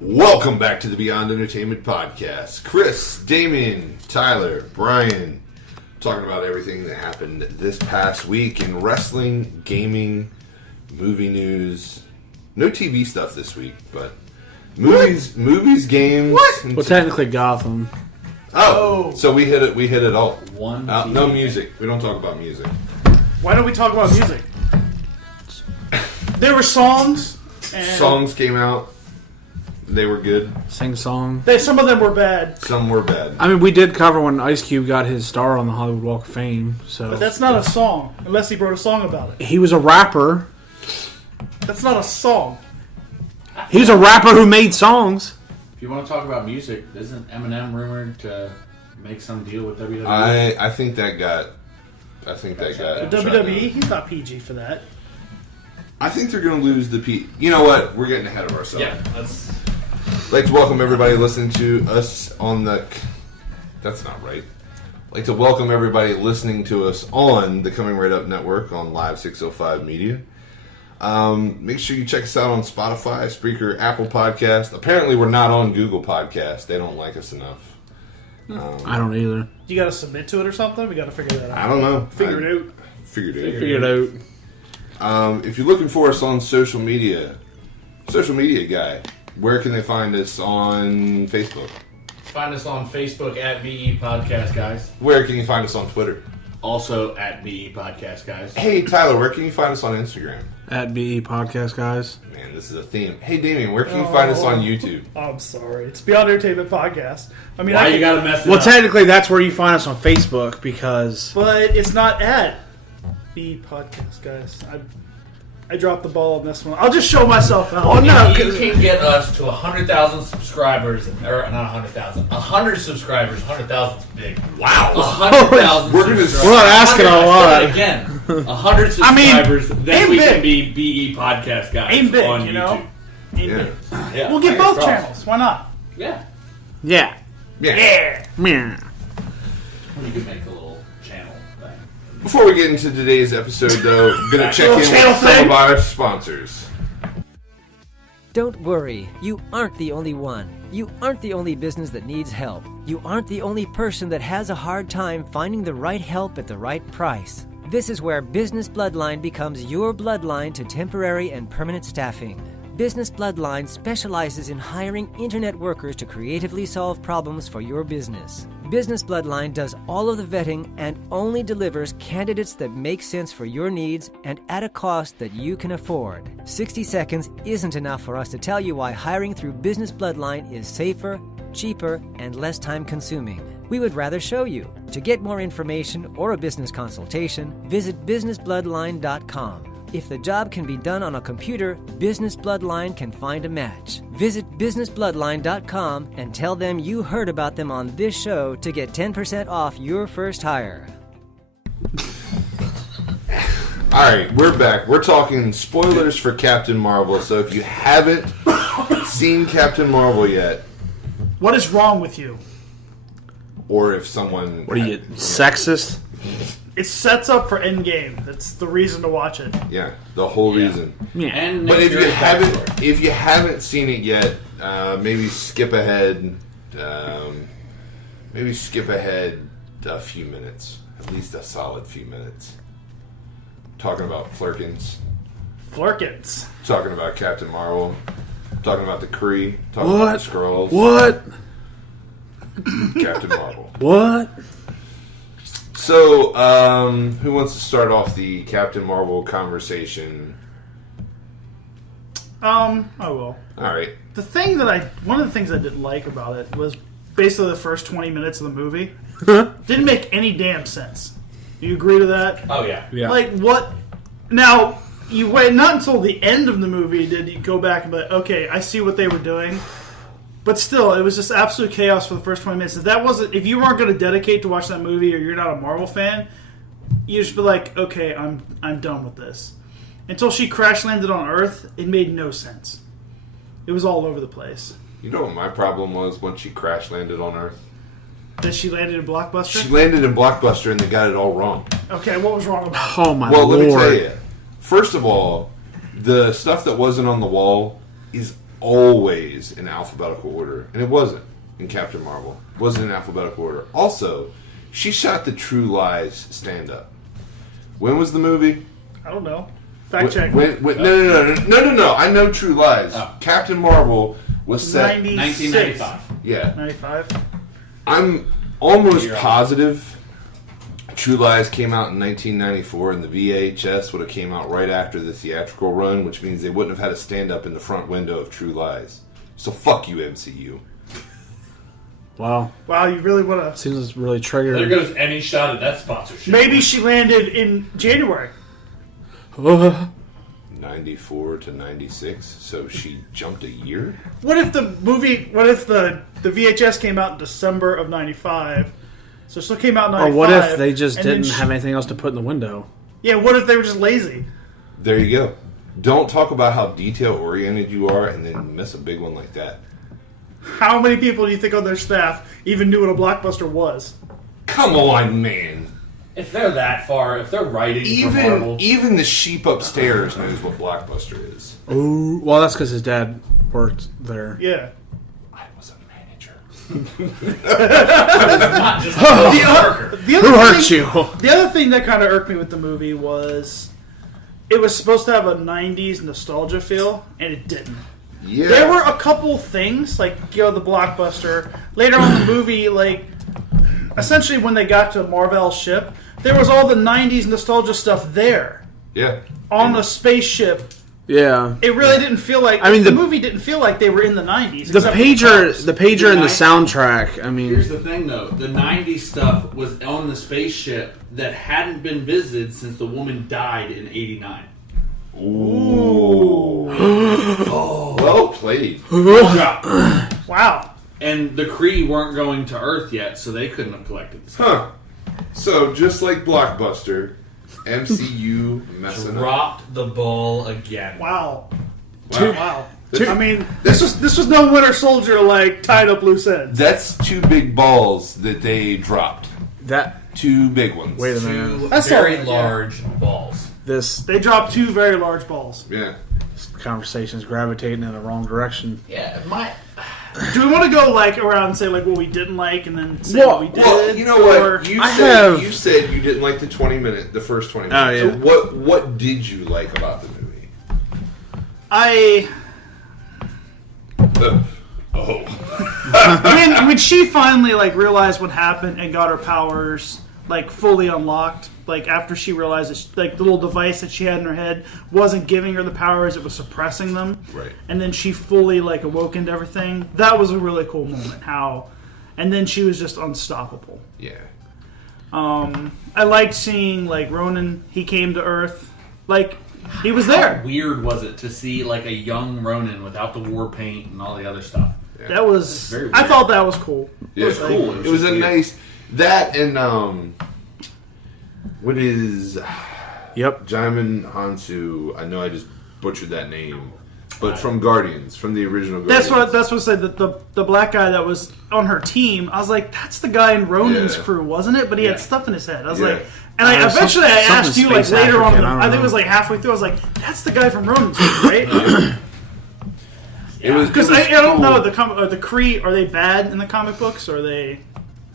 Welcome back to the Beyond Entertainment Podcast. Chris, Damian, Tyler, Brian, talking about everything that happened this past week in wrestling, gaming, movie news. No TV stuff this week, but movies, games. What? Well, technically Gotham. Oh, so we hit it all. No TV. music. We don't talk about music. Why don't we talk about music? There were songs. And Songs came out. They were good. Sing song. Some of them were bad. Some were bad. I mean, we did cover when Ice Cube got his star on the Hollywood Walk of Fame. So But that's not a song, unless he wrote a song about it. he was a rapper. That's not a song. He was a rapper who made songs. If you want to talk about music, isn't Eminem rumored to make some deal with WWE? I think that got. The shut WWE, down. he's not PG for that. I think they're going to lose the P. You know what? We're getting ahead of ourselves. Yeah, that's... I'd like to welcome everybody listening to us on the... That's not right. I'd like to welcome everybody listening to us on the Coming Right Up Network on Live 605 Media. Make sure you check us out on Spotify, Spreaker, Apple Podcast. Apparently we're not on Google Podcast. They don't like us enough. I don't either. You got to submit to it or something? We got to figure that out. I don't know. Figure it out. Figured it out. Figured it out. If you're looking for us on social media guy, where can they find us on Facebook? Find us on Facebook at VE Podcast, guys. Where can you find us on Twitter? Also at VE Podcast, guys. Hey, Tyler, where can you find us on Instagram? At BE Podcast, guys. Man, this is a theme. Hey, Damian, where can you find us on YouTube? I'm sorry. It's Beyond Entertainment Podcast. I mean, Why you gotta mess it Well, up? technically, that's where you find us on Facebook because... But it's not at BE Podcast, guys. I dropped the ball on this one. I'll just show myself out. Oh, no. You can get us to 100,000 subscribers, or not 100,000, 100 subscribers. 100,000 is big. Wow. 100,000 We're gonna- subscribers. we're not asking a lot. Again, 100 I mean, subscribers, then aim we big. can be BE Podcast, guys, Aim big, on you YouTube. know? Ain't Yeah. big. Yeah. We'll get Fingers both crossed. channels. Why not? Yeah. Yeah. Yeah. Yeah. You could make a little channel thing. Before we get into today's episode, though, I'm going to check in with Channel some thing. of our sponsors. Don't worry, you aren't the only one. You aren't the only business that needs help. You aren't the only person that has a hard time finding the right help at the right price. This is where Business Bloodline becomes your bloodline to temporary and permanent staffing. Business Bloodline specializes in hiring internet workers to creatively solve problems for your business. Business Bloodline does all of the vetting and only delivers candidates that make sense for your needs and at a cost that you can afford. 60 seconds isn't enough for us to tell you why hiring through Business Bloodline is safer, cheaper, and less time-consuming. We would rather show you. To get more information or a business consultation, visit businessbloodline.com. If the job can be done on a computer, Business Bloodline can find a match. Visit businessbloodline.com and tell them you heard about them on this show to get 10% off your first hire. Alright, we're back. We're talking spoilers for Captain Marvel, so if you haven't seen Captain Marvel yet, What is wrong with you? or if someone... What are you, sexist? It sets up for Endgame. That's the reason to watch it. Yeah, the whole reason. Yeah. And But Nick if you Fury's haven't, backstory. if you haven't seen it yet, maybe skip ahead. Maybe skip ahead a few minutes, at least a solid few minutes. Talking about Flurkins, Flurkins. talking about Captain Marvel, talking about the Kree, talking about the Skrulls. What? Captain Marvel. What? So, who wants to start off the Captain Marvel conversation? I will. All right. One of the things I didn't like about it was basically the first 20 minutes of the movie. Didn't make any damn sense. Do you agree to that? Oh, yeah. Yeah. Like, what? Now, you wait, not until the end of the movie did you go back and be like, okay, I see what they were doing. But still, it was just absolute chaos for the first 20 minutes. If you weren't going to dedicate to watch that movie or you're not a Marvel fan, you just be like, okay, I'm done with this. Until she crash landed on Earth, it made no sense. It was all over the place. You know what my problem was when she crash landed on Earth? That she landed in Blockbuster? She landed in Blockbuster and they got it all wrong. Okay, what was wrong about it? Oh, my Well, Lord. let me tell you. First of all, the stuff that wasn't on the wall is always in alphabetical order, and it wasn't in Captain Marvel. It wasn't in alphabetical order. Also, she shot the True Lies stand-up. When was the movie? I don't know. Fact check. No. I know True Lies. Oh. Captain Marvel was set 1995. Yeah. 95. I'm almost positive True Lies came out in 1994, and the VHS would have came out right after the theatrical run, which means they wouldn't have had a stand-up in the front window of True Lies. So fuck you, MCU. Wow. Wow, you really want to... Seems it's really triggered. There goes any shot at that sponsorship. Maybe she landed in January. 94 to 96, so she jumped a year? What if the VHS came out in December of 95? So it still came out in 95. Or what if they just and then didn't have anything else to put in the window? Yeah, what if they were just lazy? There you go. Don't talk about how detail-oriented you are and then miss a big one like that. How many people do you think on their staff even knew what a blockbuster was? Come on, man. If they're that far, if they're writing for Marvel... Even the sheep upstairs knows what Blockbuster is. Ooh, well, that's because his dad worked there. Yeah. I was a manager. not just a worker. Who hurt you? The other thing that kind of irked me with the movie was it was supposed to have a 90s nostalgia feel, and it didn't. Yeah. There were a couple things, like, the blockbuster. Later on in the movie, essentially when they got to Marvel's ship, there was all the 90s nostalgia stuff there. Yeah. On the spaceship. Yeah. It really didn't feel like... the movie didn't feel like they were in the 90s. The pager and the soundtrack, I mean... Here's the thing, though. The 90s stuff was on the spaceship that hadn't been visited since the woman died in 89. Ooh. Well played. Wow. And the Kree weren't going to Earth yet, so they couldn't have collected the stuff. Huh. So, just like Blockbuster, MCU messing up. Dropped the ball again. Wow. Wow. I mean, this was no Winter Soldier, tied up loose ends. That's two big balls that they dropped. Two big ones. Wait a minute. Two That's very all, large balls. They dropped two very large balls. Yeah. This conversation's gravitating in the wrong direction. Yeah, Do we want to go around and say what we didn't like, and then say what we did? Well, you know what? Or- You said you didn't like the the first 20 minutes. Oh, yeah. So what did you like about the movie? I mean, when she finally realized what happened and got her powers fully unlocked, after she realized that the little device that she had in her head wasn't giving her the powers, it was suppressing them. Right. And then she fully awoke into everything. That was a really cool moment. And then she was just unstoppable. Yeah. I liked seeing Ronan. He came to Earth. He was there. How weird was it to see a young Ronin without the war paint and all the other stuff? Yeah. That was. Very weird. I thought that was cool. Yeah, It was cool. It was a weird. nice that and what is Yep. Jackman Hansu? I know I just butchered that name, but from Guardians, from the original Guardians. That's what I said. That the black guy that was on her team, I was like, that's the guy in Ronan's crew, wasn't it? But he had stuff in his head. I was like, and I eventually I asked you Space later on. African, I think it was halfway through. I was like, that's the guy from Ronan's crew, right? It was Because I don't know the Kree, are they bad in the comic books? Or are they?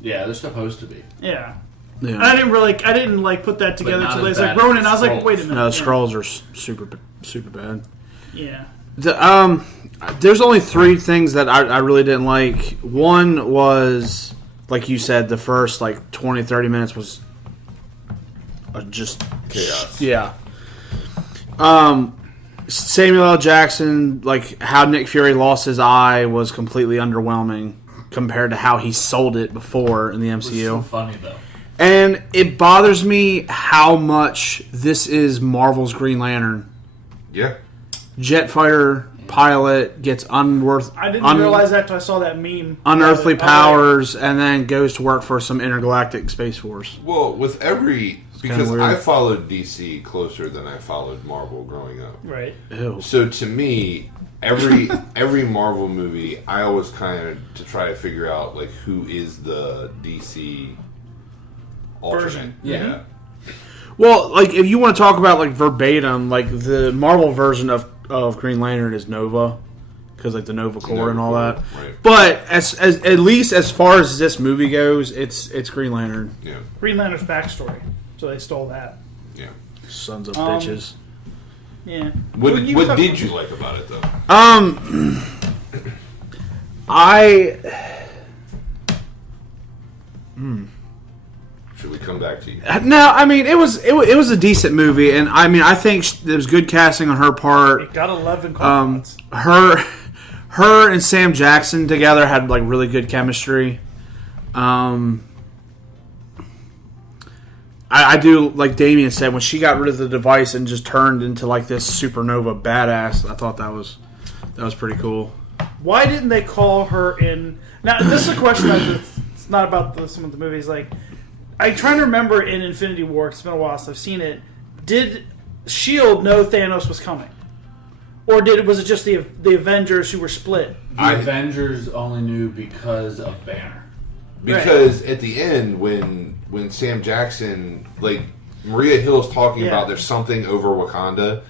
Yeah, they're supposed to be. Yeah. Yeah. I didn't put that together not until as they was bad Ronan. as I was like, Skrulls. wait a minute. No, the Skrulls are super bad. Yeah. There's only three things that I really didn't like. One was, like you said, the first 20, 30 minutes was just chaos. Yeah. Samuel L. Jackson, how Nick Fury lost his eye was completely underwhelming compared to how he sold it before in the It was MCU. so funny, though. And it bothers me how much this is Marvel's Green Lantern. Yeah. Jet fighter pilot gets I didn't realize that until I saw that meme. unearthly powers, and then goes to work for some intergalactic space force. Well, with because weird. I followed DC closer than I followed Marvel growing up. Right. Ew. So to me, every Marvel movie, I always kind of to try to figure out who is the DC alternate. Version. Yeah. Well, if you want to talk about verbatim, the Marvel version of Green Lantern is Nova, because like the Nova Corps and all Nova that. Corps, right. But as at least as far as this movie goes, it's Green Lantern. Yeah. Green Lantern's backstory, so they stole that. Yeah. Sons of bitches. Yeah. What you did you like about it, though? Should we come back to you? No, I mean it was a decent movie, and I mean I think there was good casting on her part. It got 11 compliments. Her and Sam Jackson together had like really good chemistry. I do, like Damian said, when she got rid of the device and just turned into like this supernova badass, I thought that was pretty cool. Why didn't they call her in? Now, this is a question it's not about some of the movies. Like, I'm trying to remember in Infinity War, it's been a while since I've seen it. Did S.H.I.E.L.D. know Thanos was coming? Or was it just the Avengers who were split? The Avengers only knew because of Banner. Because at the end, when Sam Jackson, like Maria Hill's talking about there's something over Wakanda,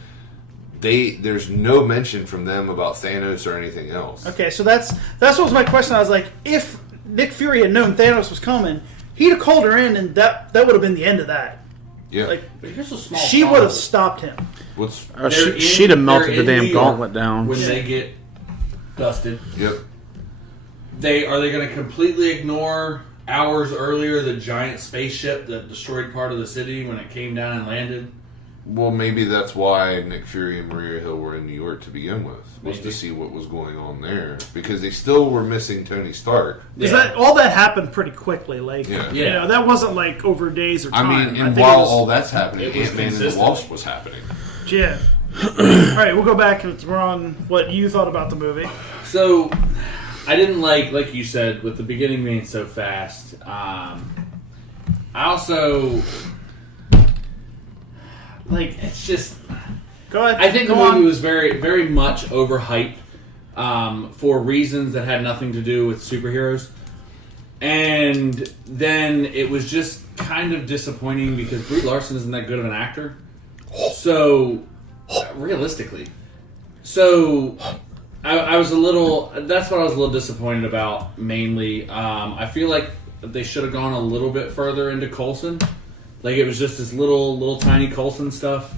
there's no mention from them about Thanos or anything else. Okay, so that's what was my question. I was like, if Nick Fury had known Thanos was coming, he'd have called her in, and that would have been the end of that. Yeah. Like, But here's a small she would have stopped him. She'd have melted the damn gauntlet down. When they get dusted. Yep. Are they going to completely ignore hours earlier the giant spaceship that destroyed part of the city when it came down and landed? Well, maybe that's why Nick Fury and Maria Hill were in New York to begin with, was to Maybe. see what was going on there, because they still were missing Tony Stark. Because all that happened pretty quickly. Like, Yeah. you know, that wasn't like over days or I time. mean, and think while it was- all that's happening, it was Ant-Man and the consistent. Wasp was happening. Yeah. All right, we'll go back and we're on what you thought about the movie. So, I didn't like you said, with the beginning being so fast. I also, it's just... Go ahead. I think the Go movie on. was very, very much overhyped for reasons that had nothing to do with superheroes. And then it was just kind of disappointing because Brie Larson isn't that good of an actor. So, realistically. So, I was a little... That's what I was a little disappointed about, mainly. I feel like they should have gone a little bit further into Coulson. Like, it was just this little tiny Coulson stuff.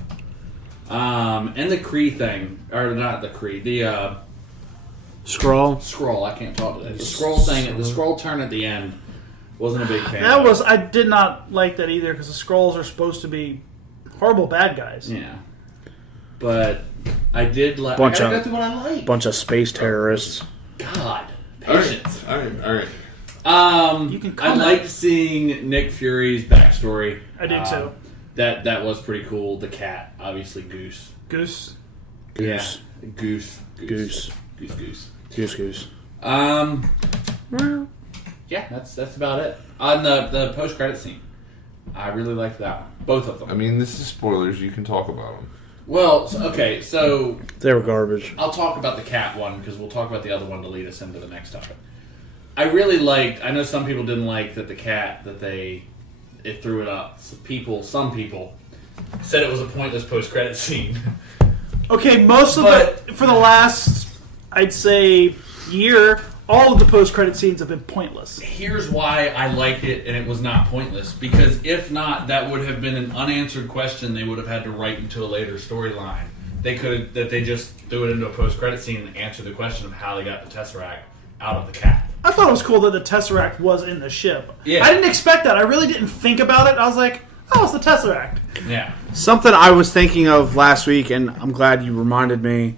And the Kree thing. Or not the Kree. The, Skrull. I can't talk to that. The Skrull thing. The Skrull turn at the end. Wasn't a big fan. I did not like that either because the Skrulls are supposed to be horrible bad guys. Yeah. But I did like... Bunch I gotta of- go through what I like. Bunch of space terrorists. God. All right, Patience. all right. You can I comment. liked seeing Nick Fury's backstory. I did too. That was pretty cool. The cat, obviously Goose. Goose. Goose. Yeah. Goose. Goose. Goose. Yeah, that's about it. On the post credit scene, I really liked that one. Both of them. I mean, this is spoilers. You can talk about them. Well, so They were garbage. I'll talk about the cat one because we'll talk about the other one to lead us into the next topic. I really liked. I know some people didn't like that the cat that it threw it up. Some people said it was a pointless post credit scene. Okay, for the last, I'd say, year, all of the post-credit scenes have been pointless. Here's why I liked it and it was not pointless. Because if not, that would have been an unanswered question they would have had to write into a later storyline. They just threw it into a post-credit scene and answered the question of how they got the Tesseract out of the cat. I thought it was cool that the Tesseract was in the ship. Yeah. I didn't expect that. I really didn't think about it. I was like, oh, it's the Tesseract. Yeah. Something I was thinking of last week, and I'm glad you reminded me.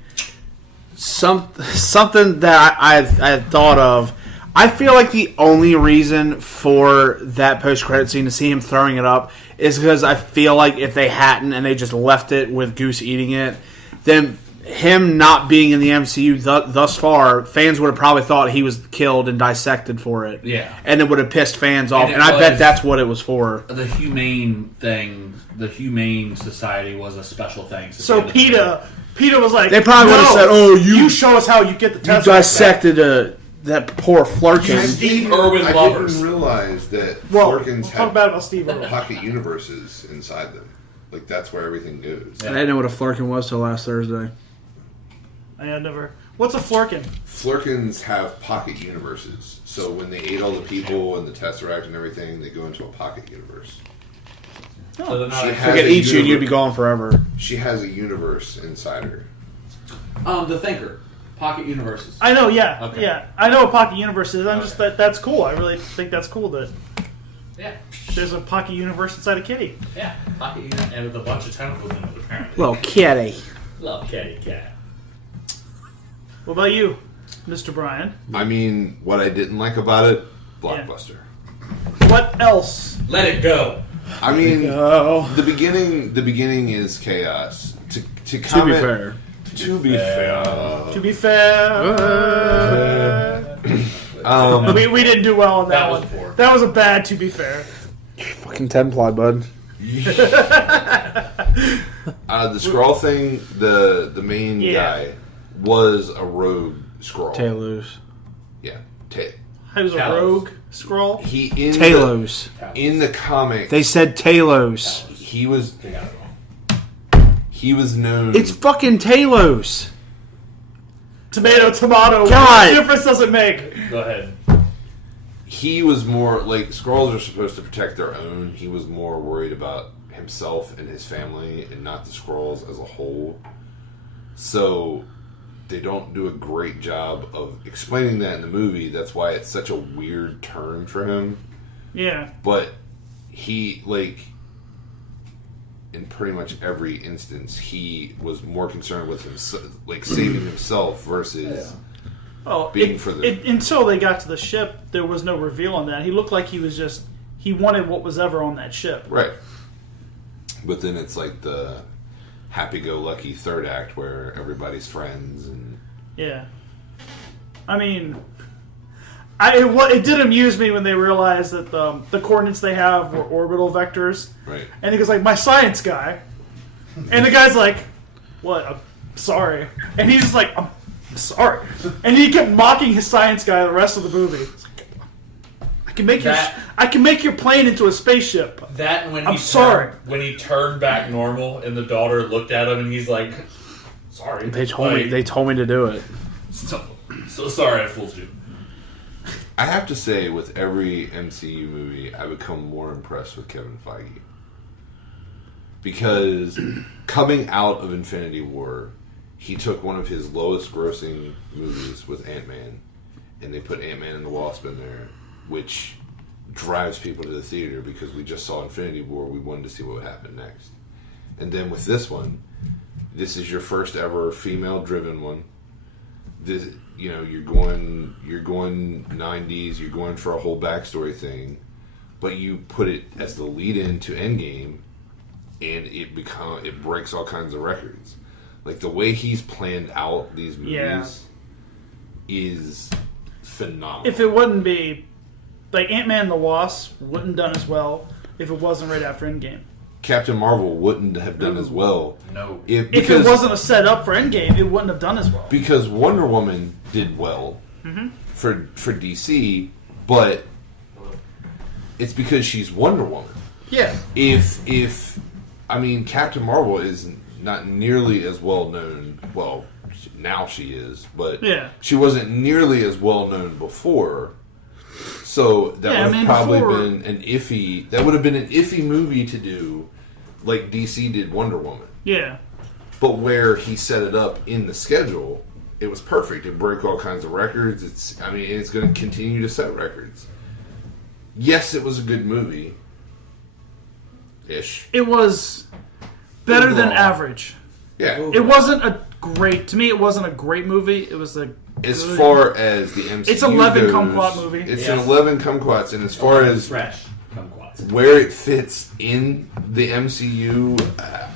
Something that I had thought of. I feel like the only reason for that post-credit scene to see him throwing it up is because I feel like if they hadn't and they just left it with Goose eating it, then him not being in the MCU thus far, fans would have probably thought he was killed and dissected for it. Yeah. And it would have pissed fans off. And And I bet that's what it was for. The humane thing, the Humane Society was a special thing. So PETA was like, They probably would have said, "Oh, you show us how you get the Tesseract." You dissected that poor Flerken." Steve Irwin I lovers. didn't realize that Well, Flerkens talk have bad about Steve Irwin. pocket universes inside them. Like, that's where everything goes. I didn't know what a Flerken was till last Thursday. I never. What's a flurkin? Flurkins have pocket universes. So when they ate all the people and the Tesseract and everything, they go into a pocket universe. So they're not She If has I could a eat you, and you'd be universe- gone forever. She has a universe inside her. the Thinker. Pocket universes. I know, yeah. Okay. Yeah. I know what pocket universe is. I'm just that's cool. I really think that's cool that Yeah. there's a pocket universe inside a kitty. Yeah. Pocket universe. And with a bunch of tentacles in it, apparently. Well, kitty. Love kitty cat. What about you, Mr. Brian? I mean, what I didn't like about it, blockbuster. What else? Let it go. I mean, Oh. the beginning is chaos. To To be comment, fair. To be fair. To be fair, we didn't do well on that, That was one. poor. That was a bad. To be fair, Fucking 10-ply, bud. The scroll thing, the main Yeah. guy was a rogue scroll. Talos. Yeah, he was a Talos. rogue scroll. he in Talos. in the comic. They said Talos. he was They got it wrong. he was known. It's fucking Talos. Tomato. God. What difference does it make? Go ahead. He was more like Skrulls are supposed to protect their own. He was more worried about himself and his family, and not the Skrulls as a whole. So they don't do a great job of explaining that in the movie. That's why it's such a weird turn for him. Yeah. But he, like, in pretty much every instance, he was more concerned with himself, like saving himself versus Oh, being for the. until they got to the ship, there was no reveal on that. He looked like he wanted what was ever on that ship. Right. But then it's like the happy-go-lucky third act where everybody's friends and Yeah. I mean, it did amuse me when they realized that the coordinates they have were orbital vectors. right. And he goes like, my science guy. And the guy's like, what? I'm sorry. And he's just like, I'm sorry. And he kept mocking his science guy the rest of the movie. It's like, I can make your plane into a spaceship. That and when I'm sorry. When he turned back normal and the daughter looked at him and he's like, sorry. They told me to do it. So sorry I fooled you. I have to say, with every MCU movie, I become more impressed with Kevin Feige. Because coming out of Infinity War, he took one of his lowest grossing movies with Ant-Man, and they put Ant-Man and the Wasp in there, which drives people to the theater because we just saw Infinity War. We wanted to see what would happen next. And then with this one, this is your first ever female-driven one. This, you're going 90s. You're going for a whole backstory thing, but you put it as the lead-in to Endgame, and it breaks all kinds of records. Like the way he's planned out these movies is phenomenal. If it wouldn't be, like Ant-Man and the Wasp wouldn't done as well if it wasn't right after Endgame. Captain Marvel wouldn't have done as well. No. If it wasn't a setup for Endgame, it wouldn't have done as well. Because Wonder Woman did well for DC, but it's because she's Wonder Woman. Yeah. Captain Marvel is not nearly as well known. Well, now she is, but she wasn't nearly as well known before. So that would have probably been an iffy. That would have been an iffy movie to do, like DC did Wonder Woman. Yeah. But where he set it up in the schedule, it was perfect. It broke all kinds of records. It's going to continue to set records. Yes, it was a good movie. Ish. It was better than Overall. average. Yeah. It wasn't a great. To me, it wasn't a great movie. It was a. As good- far as the MCU It's 11 goes, kumquat movie. It's Yes. an 11 kumquats, and as far as fresh kumquats. where it fits in the MCU,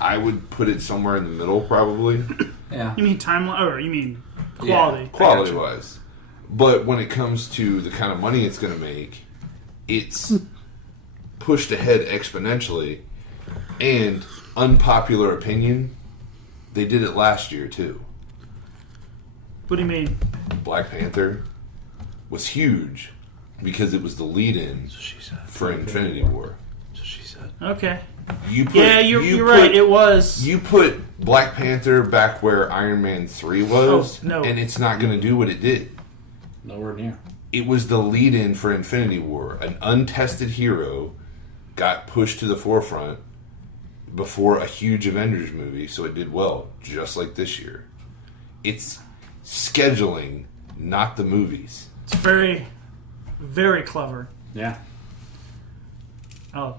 I would put it somewhere in the middle, probably. Yeah. You mean timeline, or you mean quality? Quality wise. But when it comes to the kind of money it's going to make, it's pushed ahead exponentially. And unpopular opinion, they did it last year too. What do you mean? Black Panther was huge because it was the lead-in for Infinity War. said. Okay. You're right. It was. You put Black Panther back where Iron Man 3 was, no. and it's not going to do what it did. Nowhere near. It was the lead-in for Infinity War. An untested hero got pushed to the forefront before a huge Avengers movie, so it did well, just like this year. It's scheduling, not the movies. It's very, very clever. Yeah. Oh.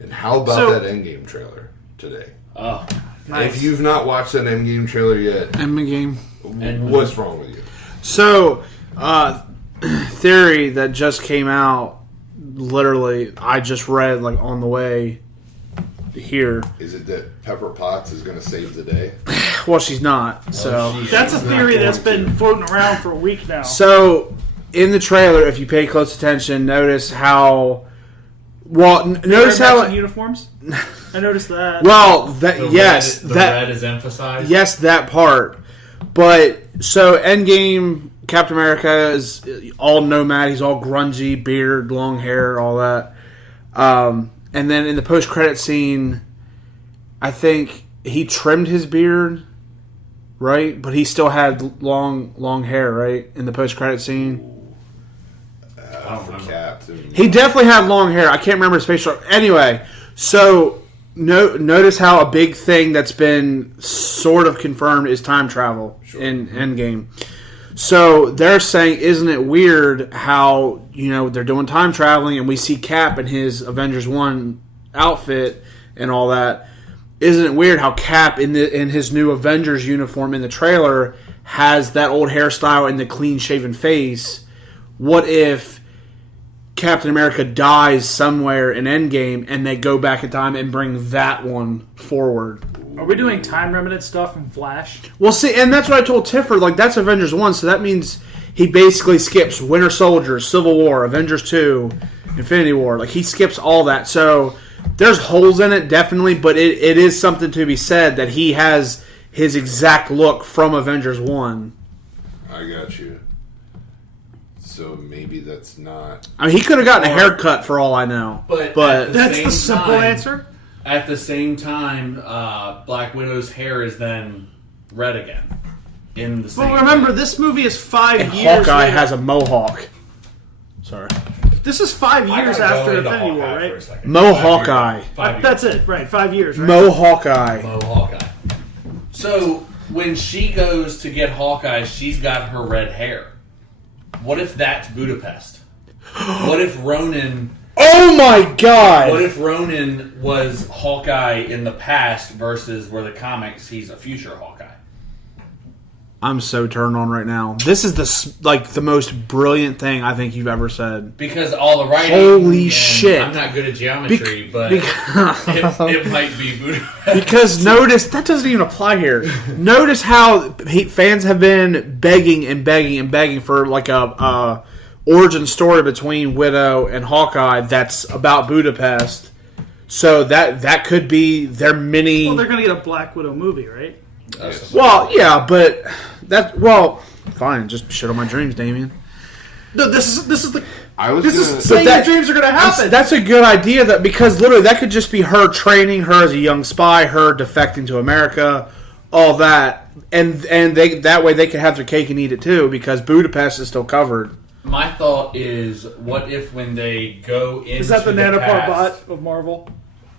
And how about that Endgame trailer today? Oh. Nice. If you've not watched that Endgame trailer yet, Endgame. What's wrong with you? So, theory that just came out, literally, I just read like on the way here. Is it that Pepper Potts is going to save the day? Well, she's not. So that's a theory that's been floating around for a week now. So, in the trailer, if you pay close attention, notice how. Well, notice how uniforms. I noticed that. Well, that the red is emphasized. Yes, that part. But so Endgame, Captain America is all nomad. He's all grungy, beard, long hair, all that. And then in the post-credit scene, I think he trimmed his beard, right? But he still had long hair, right? In the post-credit scene. For Cap. He definitely had long hair. I can't remember his facial. Anyway, so notice how a big thing that's been sort of confirmed is time travel in Endgame. So they're saying, isn't it weird how they're doing time traveling and we see Cap in his Avengers 1 outfit and all that? Isn't it weird how Cap in his new Avengers uniform in the trailer has that old hairstyle and the clean shaven face? What if Captain America dies somewhere in Endgame and they go back in time and bring that one forward? Are we doing time remnant stuff from Flash? Well, see, and that's what I told Tiffer. Like, that's Avengers 1, so that means he basically skips Winter Soldier, Civil War, Avengers 2, Infinity War. Like, he skips all that. So there's holes in it, definitely, but it is something to be said that he has his exact look from Avengers 1. I got you. So maybe that's not... I mean, he could have gotten a haircut for all I know. But that's the simple answer? At the same time, Black Widow's hair is then red again. In the same But remember, time. this movie is 5 And years Hawkeye later. has a mohawk. Sorry. This is 5 years after Infinity Hawkeye War, for a right? second. Mo Hawkeye. 5 years. That's it, right? 5 years, right? Mo Hawkeye. Mo Hawkeye. So when she goes to get Hawkeye, she's got her red hair. What if that's Budapest? What if Ronan... Oh my god! What if Ronan was Hawkeye in the past versus where the comics he's a future Hawkeye? I'm so turned on right now. This is the most brilliant thing I think you've ever said. Because all the writing... Holy and shit. I'm not good at geometry, but it might be Budapest. Because notice, that doesn't even apply here. Notice how fans have been begging and begging and begging for like a origin story between Widow and Hawkeye that's about Budapest. So that could be their mini... Well, they're going to get a Black Widow movie, right? Well, yeah, but fine. Just shit on my dreams, Damian. No, this is the. Saying your dreams are going to happen. That's a good idea. Because literally that could just be her training, her as a young spy, her defecting to America, all that, and that way they could have their cake and eat it too. Because Budapest is still covered. My thought is, what if when they go into is that the nanopore past, bot of Marvel?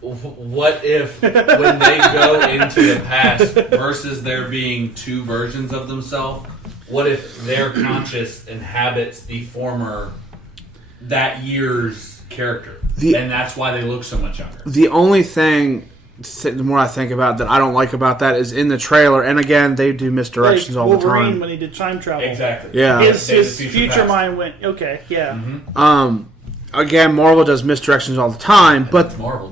What if when they go into the past versus there being two versions of themselves, what if their conscious inhabits the former, that year's character? And that's why they look so much younger. The only thing, the more I think about that I don't like about that is in the trailer, and again, they do misdirections all the time. Wolverine when he did time travel. Exactly. Yeah. His future mind went, okay, yeah. Mm-hmm. Again, Marvel does misdirections all the time, but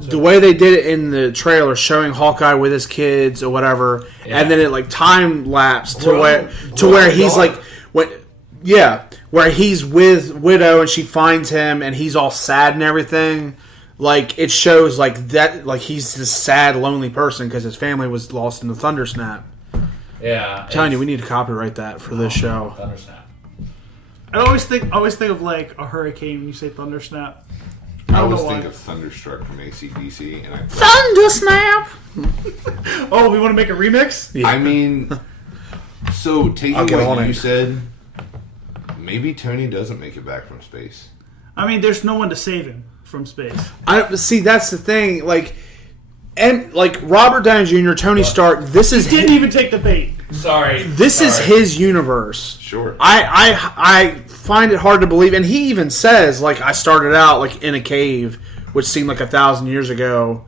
the way they did it in the trailer, showing Hawkeye with his kids or whatever, and then it like time lapsed to where he's like, where he's with Widow and she finds him and he's all sad and everything. Like it shows like that, like he's this sad, lonely person because his family was lost in the thunder snap. Yeah, I'm telling you, we need to copyright that for this show. Thunder snap. I always think of like a hurricane when you say thunder snap. I don't always know think why. of Thunderstruck from AC/DC, and Thunder snap. Oh, we want to make a remix? I mean, so I'll taking get what on you it. said, maybe Tony doesn't make it back from space. I mean, there's no one to save him from space. I see. That's the thing. And Robert Downey Jr., Tony Stark. This is Didn't even take the bait. Sorry. This is his universe. Sure. I find it hard to believe, and he even says, I started out in a cave, which seemed like 1,000 years ago.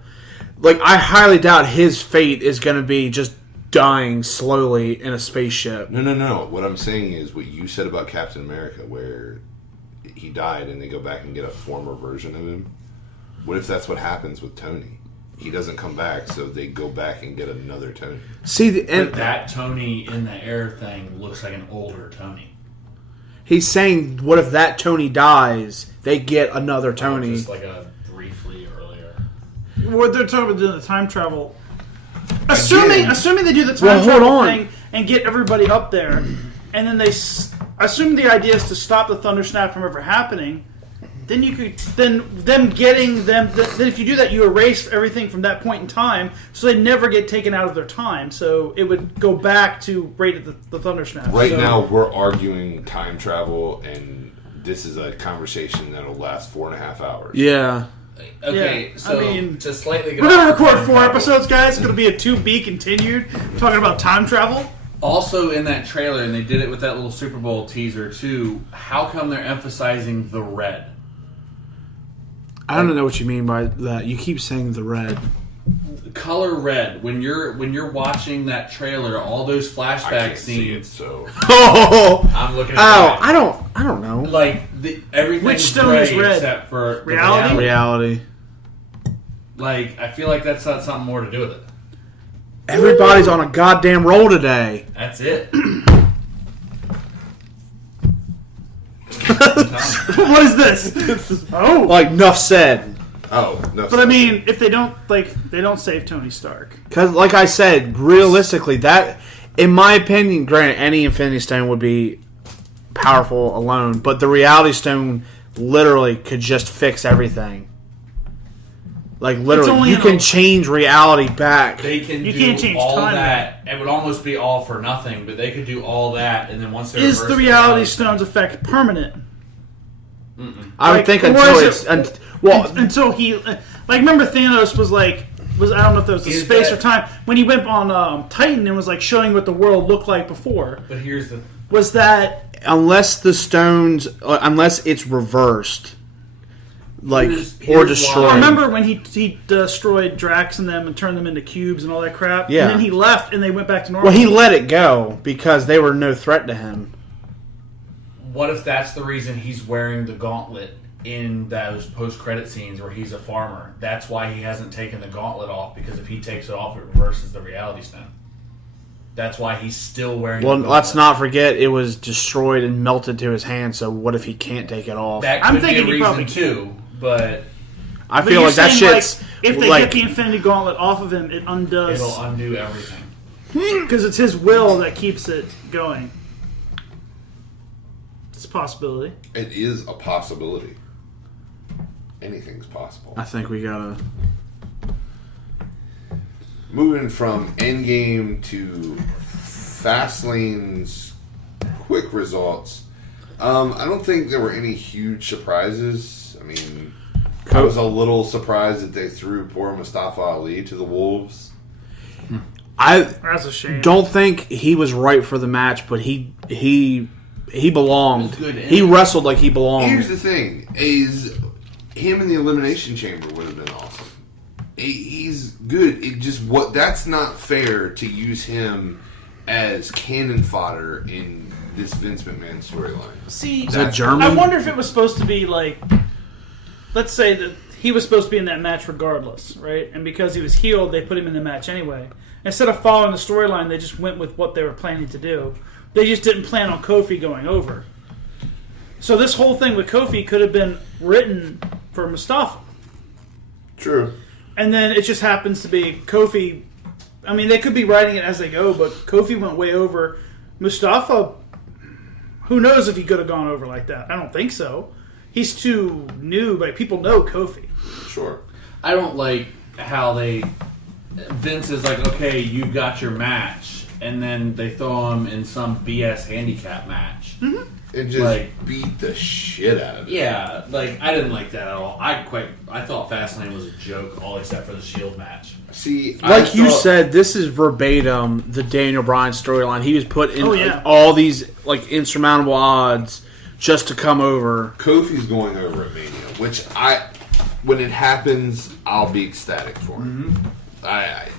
I highly doubt his fate is going to be just dying slowly in a spaceship. No. What I'm saying is what you said about Captain America, where he died and they go back and get a former version of him. What if that's what happens with Tony? He doesn't come back, so they go back and get another Tony. See, But that Tony in the air thing looks like an older Tony. he's saying, what if that Tony dies? They get another Tony. Just like a briefly earlier. What they're talking about doing the time travel. Assuming they do the time Well, hold travel on. thing and get everybody up there, and then assume the idea is to stop the thunder snap from ever happening. Then you could then if you do that, you erase everything from that point in time, so they never get taken out of their time. So it would go back to right at the thunder snap. Right So- now, we're arguing time travel, and this is a conversation that'll last 4.5 hours. Yeah. Okay, Yeah, so I mean, to slightly we're gonna record time 4 travel. episodes, guys. It's gonna be a to be continued talking about time travel. Also in that trailer, and they did it with that little Super Bowl teaser too. How come they're emphasizing the red? I don't know what you mean by that. You keep saying the red. Color red. When you're watching that trailer, all those I flashback can't see it, scenes. so Oh, I'm looking at I red. don't know. Like everything's Which stone gray is red? except for the Reality? Reality. Like I feel like that's got something more to do with it. Everybody's on a goddamn roll today. That's it. What is this? Oh, Enough said. oh no. but I mean, if they don't they don't save Tony Stark. Because, like I said, realistically, that, in my opinion, granted, any Infinity Stone would be powerful alone, but the Reality Stone literally could just fix everything. Literally, only you in can a- change reality back. They can You do can't change all time. that. It would almost be all for nothing, but they could do all that, and then once they Is reverse the Reality Stone's effect permanent? I would like, think or until is it's... it- well, Until he, remember Thanos was I don't know if that was the Is space that- or time when he went on Titan and was showing what the world looked like before. But here's the Was that unless the stones... unless it's reversed. Here's or why. destroyed. remember when he destroyed Drax and them and turned them into cubes and all that crap? Yeah. And then he left and they went back to normal. Well, he let it go because they were no threat to him. what if that's the reason he's wearing the gauntlet in those post-credit scenes where he's a farmer? That's why he hasn't taken the gauntlet off, because if he takes it off, it reverses the Reality Stone. That's why he's still wearing Well, the let's gauntlet. not forget it was destroyed and melted to his hand, so what if he can't take it off? That I'm could thinking be he a probably reason too, but I But feel you're like that saying, shit's... if they get the Infinity Gauntlet off of him, it undoes it'll undo everything. because it's his will that keeps it going. It's a possibility. It is a possibility. Anything's possible. I think we gotta... Moving from Endgame to Fastlane's quick results. I don't think there were any huge surprises. I mean, I was a little surprised that they threw poor Mustafa Ali to the Wolves. I That's a shame. don't think he was right for the match, but he belonged. He was good in He it. wrestled like he belonged. Here's the thing: is him in the Elimination Chamber would have been awesome. He's good. It just that's not fair to use him as cannon fodder in this Vince McMahon storyline. See, Is that German? I wonder if it was supposed to be let's say that he was supposed to be in that match regardless, right? And because he was healed, they put him in the match anyway. Instead of following the storyline, they just went with what they were planning to do. They just didn't plan on Kofi going over. So this whole thing with Kofi could have been written for Mustafa. True. And then it just happens to be Kofi. I mean, they could be writing it as they go, but Kofi went way over. Mustafa, who knows if he could have gone over like that? I don't think so. he's too new, but people know Kofi. Sure. I don't like how Vince is like, okay, you got your match, and then they throw him in some BS handicap match. Mm-hmm. And just beat the shit out of it. Yeah, like I didn't like that at all. I thought Fastlane was a joke, all except for the Shield match. See, like you said, this is verbatim the Daniel Bryan storyline. He was put in all these like insurmountable odds just to come over. Kofi's going over at Mania, which when it happens, I'll be ecstatic for him. I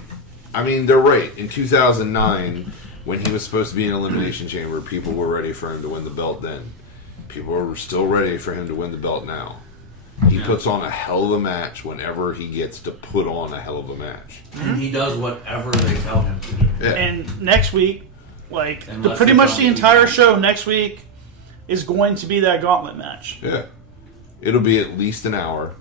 mean, they're right. In 2009, when he was supposed to be in Elimination Chamber, people were ready for him to win the belt then. People are still ready for him to win the belt now. He puts on a hell of a match whenever he gets to put on a hell of a match. And he does whatever they tell him to do. Yeah. And next week, Unless pretty it's much on the TV. entire show next week is going to be that gauntlet match. Yeah. It'll be at least an hour.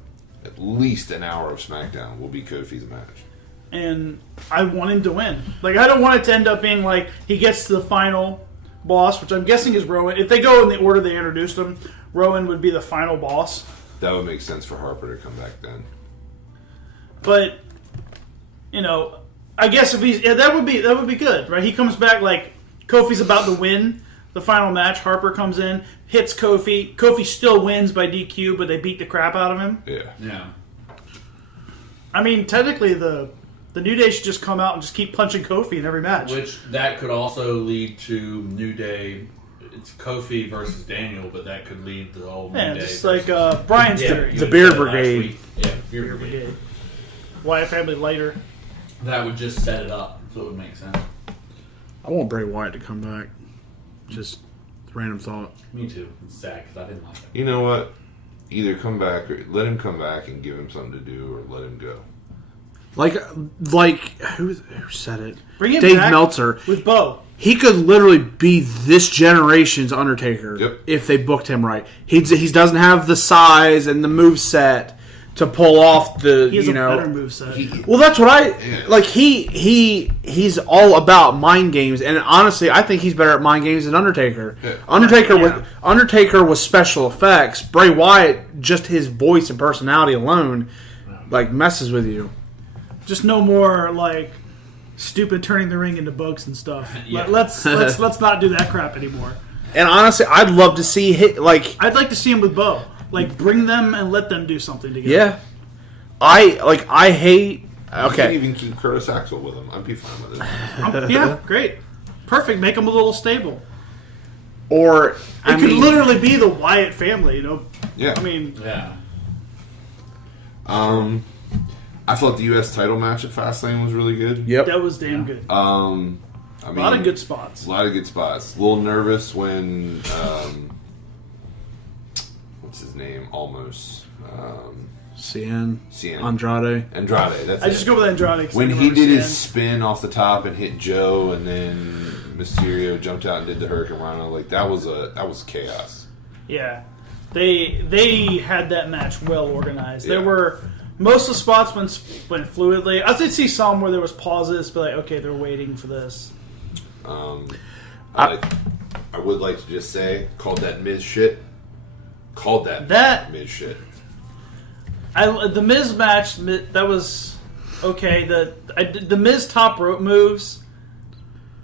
At least an hour of SmackDown will be Kofi's match. And I want him to win. Like, I don't want it to end up being like he gets to the final boss, which I'm guessing is Rowan. If they go in the order they introduced him, Rowan would be the final boss. That would make sense for Harper to come back then. But, I guess if he's that would be good, right? He comes back like Kofi's about to win the final match. Harper comes in, hits Kofi. Kofi still wins by DQ, but they beat the crap out of him. Yeah. I mean, technically the New Day should just come out and just keep punching Kofi in every match. Which that could also lead to New Day. It's Kofi versus Daniel, but that could lead the whole New Day. Just like Brian's theory. The Beard Brigade. Yeah, Beard Brigade. Wyatt family later. That would just set it up, so it would make sense. I want Bray Wyatt to come back. Just random thought. Me too. It's sad because I didn't like it. You know what? Either come back or let him come back and give him something to do, or let him go. Like who said it? Bring him Dave back Meltzer with Bo. He could literally be this generation's Undertaker if they booked him right. He doesn't have the size and the moveset to pull off the He has a better moveset. Well, that's what like. He's all about mind games, and honestly, I think he's better at mind games than Undertaker. Yeah. Undertaker was special effects. Bray Wyatt, just his voice and personality alone, like messes with you. Just no more like stupid turning the ring into bugs and stuff. Yeah. Let's not do that crap anymore. And honestly, I'd love to see I'd like to see him with Bo. Like, bring them and let them do something together. Yeah. I hate. You can Okay. even keep Curtis Axel with him. I'd be fine with it. Yeah, great. Perfect. Make them a little stable. Or It could literally be the Wyatt family, Yeah. I mean, Yeah. I thought the U.S. title match at Fastlane was really good. Yep. that was damn good. I mean, A lot of good spots. A lot of good spots. A little nervous when what's his name? Almost Cien. Andrade. That's I just go with Andrade. 'cause when I he don't did his understand. spin off the top and hit Joe, and then Mysterio jumped out and did the Hurricane Rana. Like that was chaos. Yeah. They had that match well organized. Yeah. There were most of the spots went fluidly. I did see some where there was pauses, but like, okay, they're waiting for this. I would like to just say, called that Miz shit. Called that Miz shit. The Miz match, that was okay. The Miz top rope moves,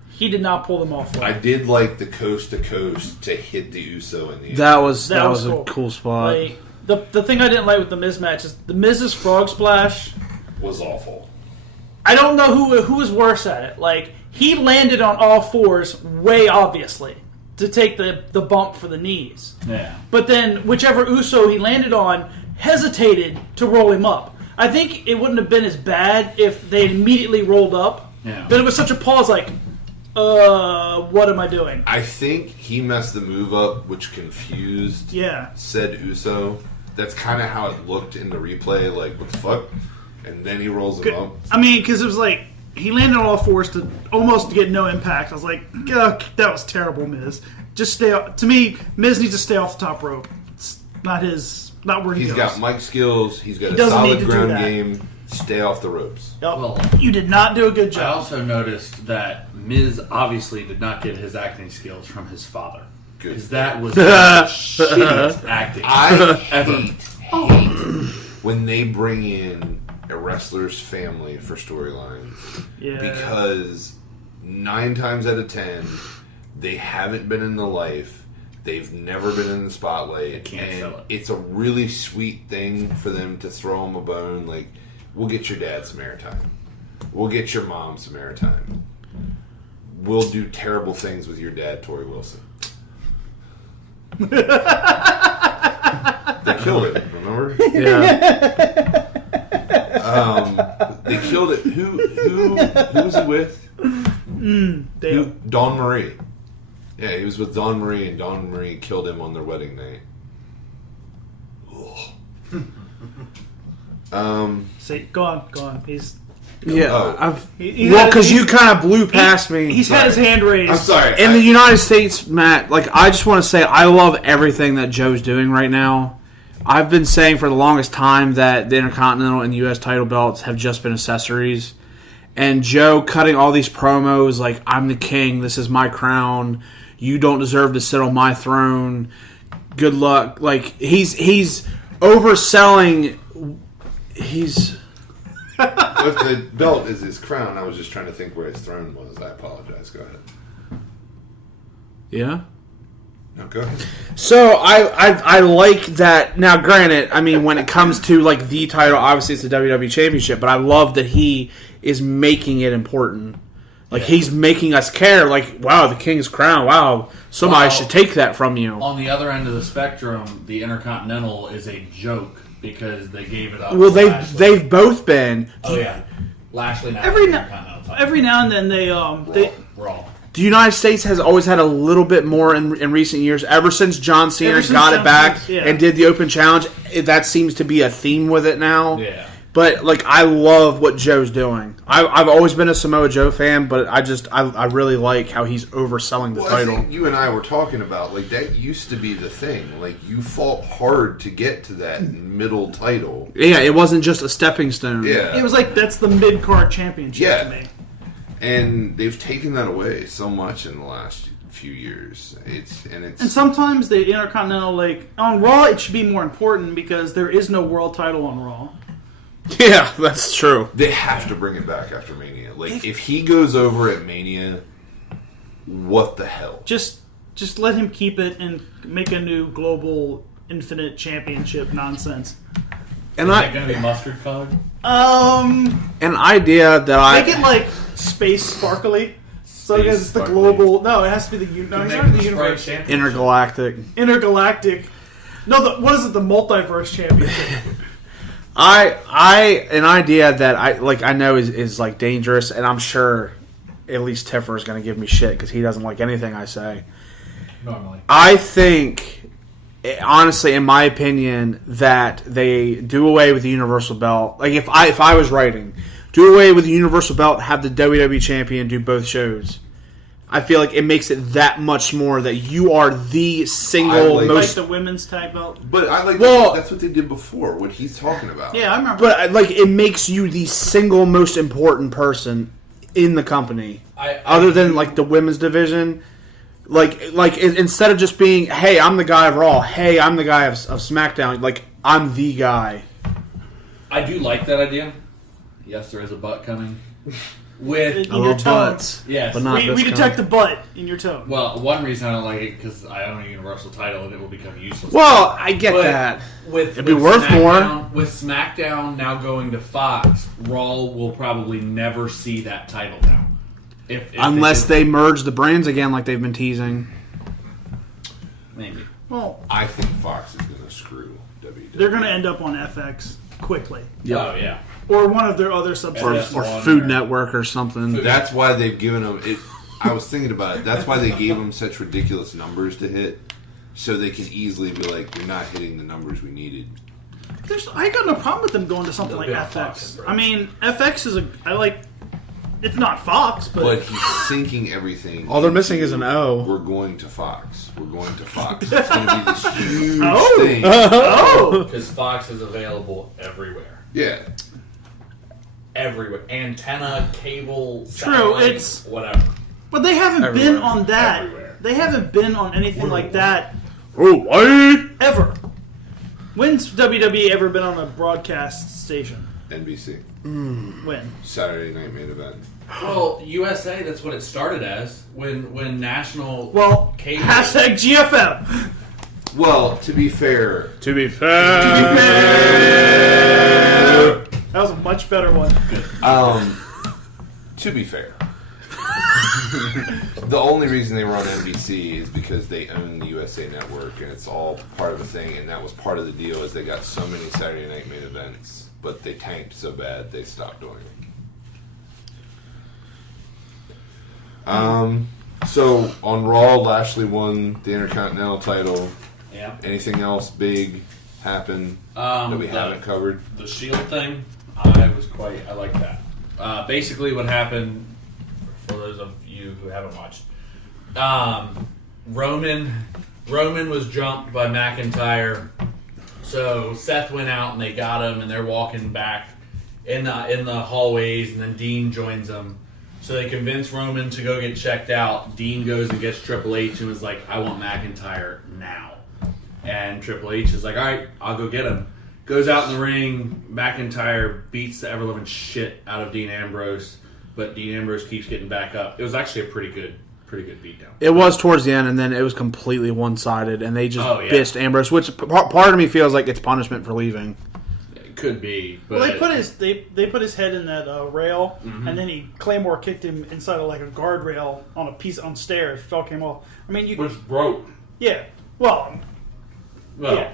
he did not pull them off well. I did like the coast to coast to hit the Uso in the end. That was cool. a cool spot. Like, the thing I didn't like with the Miz match is the Miz's frog splash was awful. I don't know who was worse at it. Like, he landed on all fours way obviously to take the bump for the knees. Yeah. But then whichever Uso he landed on hesitated to roll him up. I think it wouldn't have been as bad if they immediately rolled up. Yeah. But it was such a pause like, what am I doing? I think he messed the move up, which confused said Uso. That's kind of how it looked in the replay. Like, what the fuck? And then he rolls him up. I mean, because it was like, he landed on all fours to almost get no impact. I was like, that was terrible, Miz. Just stay off. To me, Miz needs to stay off the top rope. It's not where he goes. He's got mic skills. He's got a doesn't need solid to do ground that. game. Stay off the ropes. Yep. Well, you did not do a good I job. also noticed that Miz obviously did not get his acting skills from his father. Good. Because that was the shittiest acting I ever. hate when they bring in a wrestler's family for storylines. Yeah. Because 9 times out of 10, they haven't been in the life. They've never been in the spotlight. can't And sell it. it's a really sweet thing for them to throw them a bone. Like, we'll get your dad some airtime. We'll get your mom some airtime. We'll do terrible things with your dad, Tori Wilson. They killed it, remember? Yeah. They killed it. Who was he with? Damn. Dawn Marie. Yeah, he was with Dawn Marie, and Dawn Marie killed him on their wedding night. Say, go on. He's Yeah. he Well, had- because you kind of blew past me. He's had his hand raised. I'm sorry. In the United States, Matt, like, I just want to say I love everything that Joe's doing right now. I've been saying for the longest time that the Intercontinental and the U.S. title belts have just been accessories. And Joe cutting all these promos like, I'm the king, this is my crown, you don't deserve to sit on my throne, good luck. Like, he's overselling. He's... If the belt is his crown, I was just trying to think where his throne was. I apologize. Go ahead. Yeah? No, go ahead. So I like that. Now, granted, I mean, when it comes to like the title, obviously it's the WWE Championship, but I love that he is making it important. Like, he's making us care. Like, wow, the King's crown. Wow, somebody should take that from you. On the other end of the spectrum, the Intercontinental is a joke because they gave it up. Well, to Lashley. they've both been. Oh yeah, Lashley now. Every has the now- Intercontinental title. Every now and then they Raw. The United States has always had a little bit more in recent years. Ever since John Cena Ever since got John it back Cena, yeah. and did the Open Challenge, that seems to be a theme with it now. Yeah. But, like, I love what Joe's doing. I've always been a Samoa Joe fan, but I really like how he's overselling the Well, I title. think you and I were talking about, like, that used to be the thing. Like, you fought hard to get to that middle title. Yeah, it wasn't just a stepping stone. Yeah. it was like that's the mid card championship Yeah. to me. And they've taken that away so much in the last few years. And sometimes the Intercontinental, like on Raw, it should be more important because there is no world title on Raw. Yeah, that's true. They have to bring it back after Mania. Like, if he goes over at Mania, what the hell? Just let him keep it and make a new global infinite championship nonsense. And Is that going to be mustard colored? an idea that Make it like space sparkly. So I guess it's the sparkly. global. No, it has to be the. No, he's Make not the the Sprite universe. champion. intergalactic. Intergalactic. No, what is it? The multiverse championship. An idea that I know is like dangerous, and I'm sure at least Tiffer is going to give me shit because he doesn't like anything I say. Normally. I think, honestly, in my opinion, that they do away with the Universal Belt. Like, if I was writing, do away with the Universal Belt, have the WWE Champion do both shows. I feel like it makes it that much more that you are the single like- like most. the women's tag belt. But I like Well- that's what they did before. What he's talking about. Yeah, I remember. But like, it makes you the single most important person in the company, other than like the women's division. Like instead of just being, hey, I'm the guy of Raw, hey, I'm the guy of SmackDown. Like, I'm the guy. I do like that idea. Yes, there is a butt coming. With In your tone. yes, but not we this detect kind. the butt in your tone. well, one reason I don't like it because I own a Universal title and it will become useless. Well, I get But that. With It'd be worth more. SmackDown- With SmackDown now going to Fox, Raw will probably never see that title now. If Unless do. they merge the brands again, like they've been teasing. maybe. Well, I think Fox is going to screw WWE. they're going to end up on FX quickly, Oh yeah. or one of their other Or, subsidiaries. or One Food or- Network or something. That's why they've given them it. I was thinking about it. That's why they gave them such ridiculous numbers to hit, so they can easily be like, "You're not hitting the numbers we needed." I ain't got no problem with them going to something They'll like be on FX. Fox, right? I mean, FX is it's not Fox, But he's syncing everything. All they're missing is an O. We're going to Fox. We're going to Fox. It's going to be this huge Oh. thing. oh, Because Fox is available everywhere. Yeah. Everywhere. Antenna, cable, True, satellite, it's- whatever. but they haven't been Everywhere. on that. Everywhere. They haven't been on anything like that ever. When's WWE ever been on a broadcast station? NBC. When? Saturday Night Main Event. Well, USA, that's what it started as. When national cable... Hashtag GFM. Well, to be fair... That was a much better one. To be fair. The only reason they were on NBC is because they own the USA Network, and it's all part of a thing, and that was part of the deal is they got so many Saturday Night Main Events, but they tanked so bad they stopped doing it. So, on Raw, Lashley won the Intercontinental title. Yeah. Anything else big happen that we haven't covered? The Shield thing, I like that. Basically what happened, for those of you who haven't watched, Roman was jumped by McIntyre, so Seth went out and they got him, and they're walking back in the hallways, and then Dean joins them. So they convince Roman to go get checked out. Dean goes and gets Triple H and was like, I want McIntyre now. And Triple H is like, all right, I'll go get him. Goes out in the ring. McIntyre beats the ever-living shit out of Dean Ambrose, but Dean Ambrose keeps getting back up. It was actually a pretty good beatdown. It was towards the end, and then it was completely one-sided, and they just bitched Ambrose, which part of me feels like it's punishment for leaving. It could be, but Well, they put his head in that rail, and then he Claymore kicked him inside of like a guardrail on a piece on stairs. It all came off. I mean, which broke. Yeah. Well. Yeah.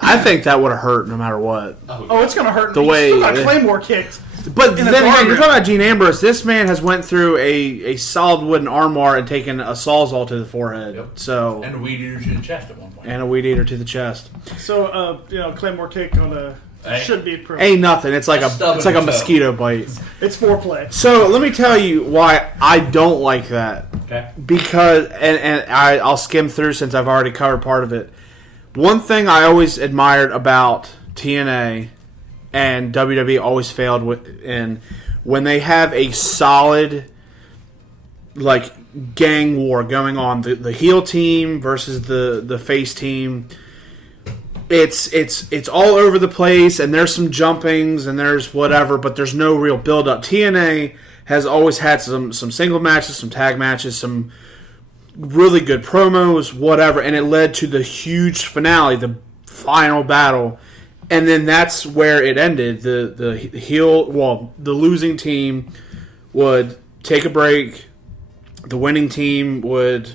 I think that would have hurt no matter what. Oh, it's going to hurt. The He way still got Claymore kicked. But then again, you're talking about Dean Ambrose. This man has went through a solid wooden armbar and taken a sawzall to the forehead. Yep. So and a weed eater to the chest at one point. And a weed eater to the chest. So Claymore kick on a should be pro. Ain't nothing. It's like a mosquito bite. It's foreplay. So let me tell you why I don't like that. Okay. Because I'll skim through since I've already covered part of it. One thing I always admired about TNA and WWE always failed in when they have a solid like gang war going on, the heel team versus the face team. It's all over the place, and there's some jumpings and there's whatever, but there's no real build up. TNA has always had some single matches, some tag matches, some really good promos, whatever, and it led to the huge finale, the final battle, and then that's where it ended. The losing team would take a break, the winning team would,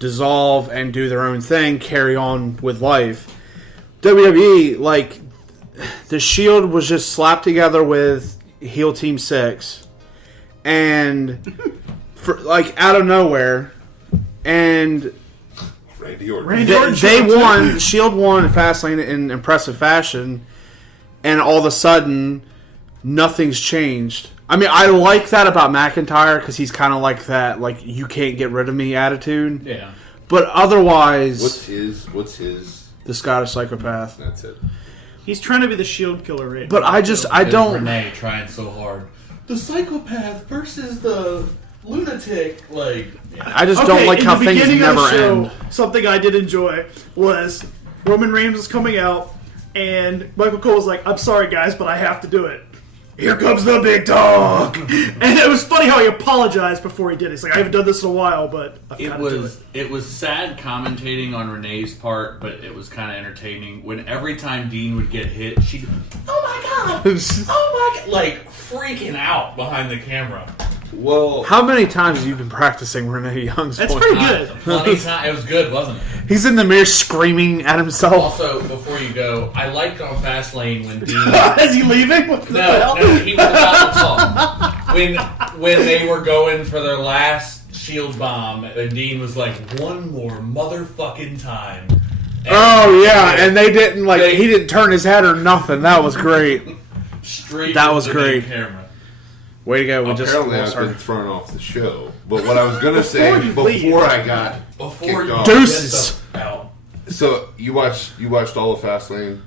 dissolve and do their own thing, carry on with life. WWE, like, the Shield was just slapped together with heel Team 6, and out of nowhere, and Randy Orton. They won. Shield won Fastlane in impressive fashion, and all of a sudden, nothing's changed. I mean, I like that about McIntyre because he's kind of like that, like you can't get rid of me attitude. Yeah. But otherwise, what's his? The Scottish Psychopath. That's it. He's trying to be the Shield killer, right? But I don't. Renee trying so hard. The psychopath versus the lunatic, I just don't like how things never end. Something I did enjoy was Roman Reigns was coming out, and Michael Cole was like, "I'm sorry, guys, but I have to do it. Here comes the big dog." And it was funny how he apologized before he did it. He's like, "I haven't done this in a while, but I've got to do it." It was sad commentating on Renee's part, but it was kind of entertaining. When every time Dean would get hit, she'd, "Oh my god, oh my god," like freaking out behind the camera. Well, how many times have you been practicing Renee Young's That's voice? pretty good. Plenty of time. It was good, wasn't it? He's in the mirror screaming at himself. Also, before you go, I liked on Fastlane when Dean... Is he leaving? No, he was about to talk. When they were going for their last Shield bomb, and Dean was like, "One more motherfucking time." And they didn't he didn't turn his head or nothing. That was great. Straight. That was great. Camera. Way to go! Apparently, I've been thrown off the show. But what I was going to say before I got kicked off. Deuces. So you watched all of Fastlane?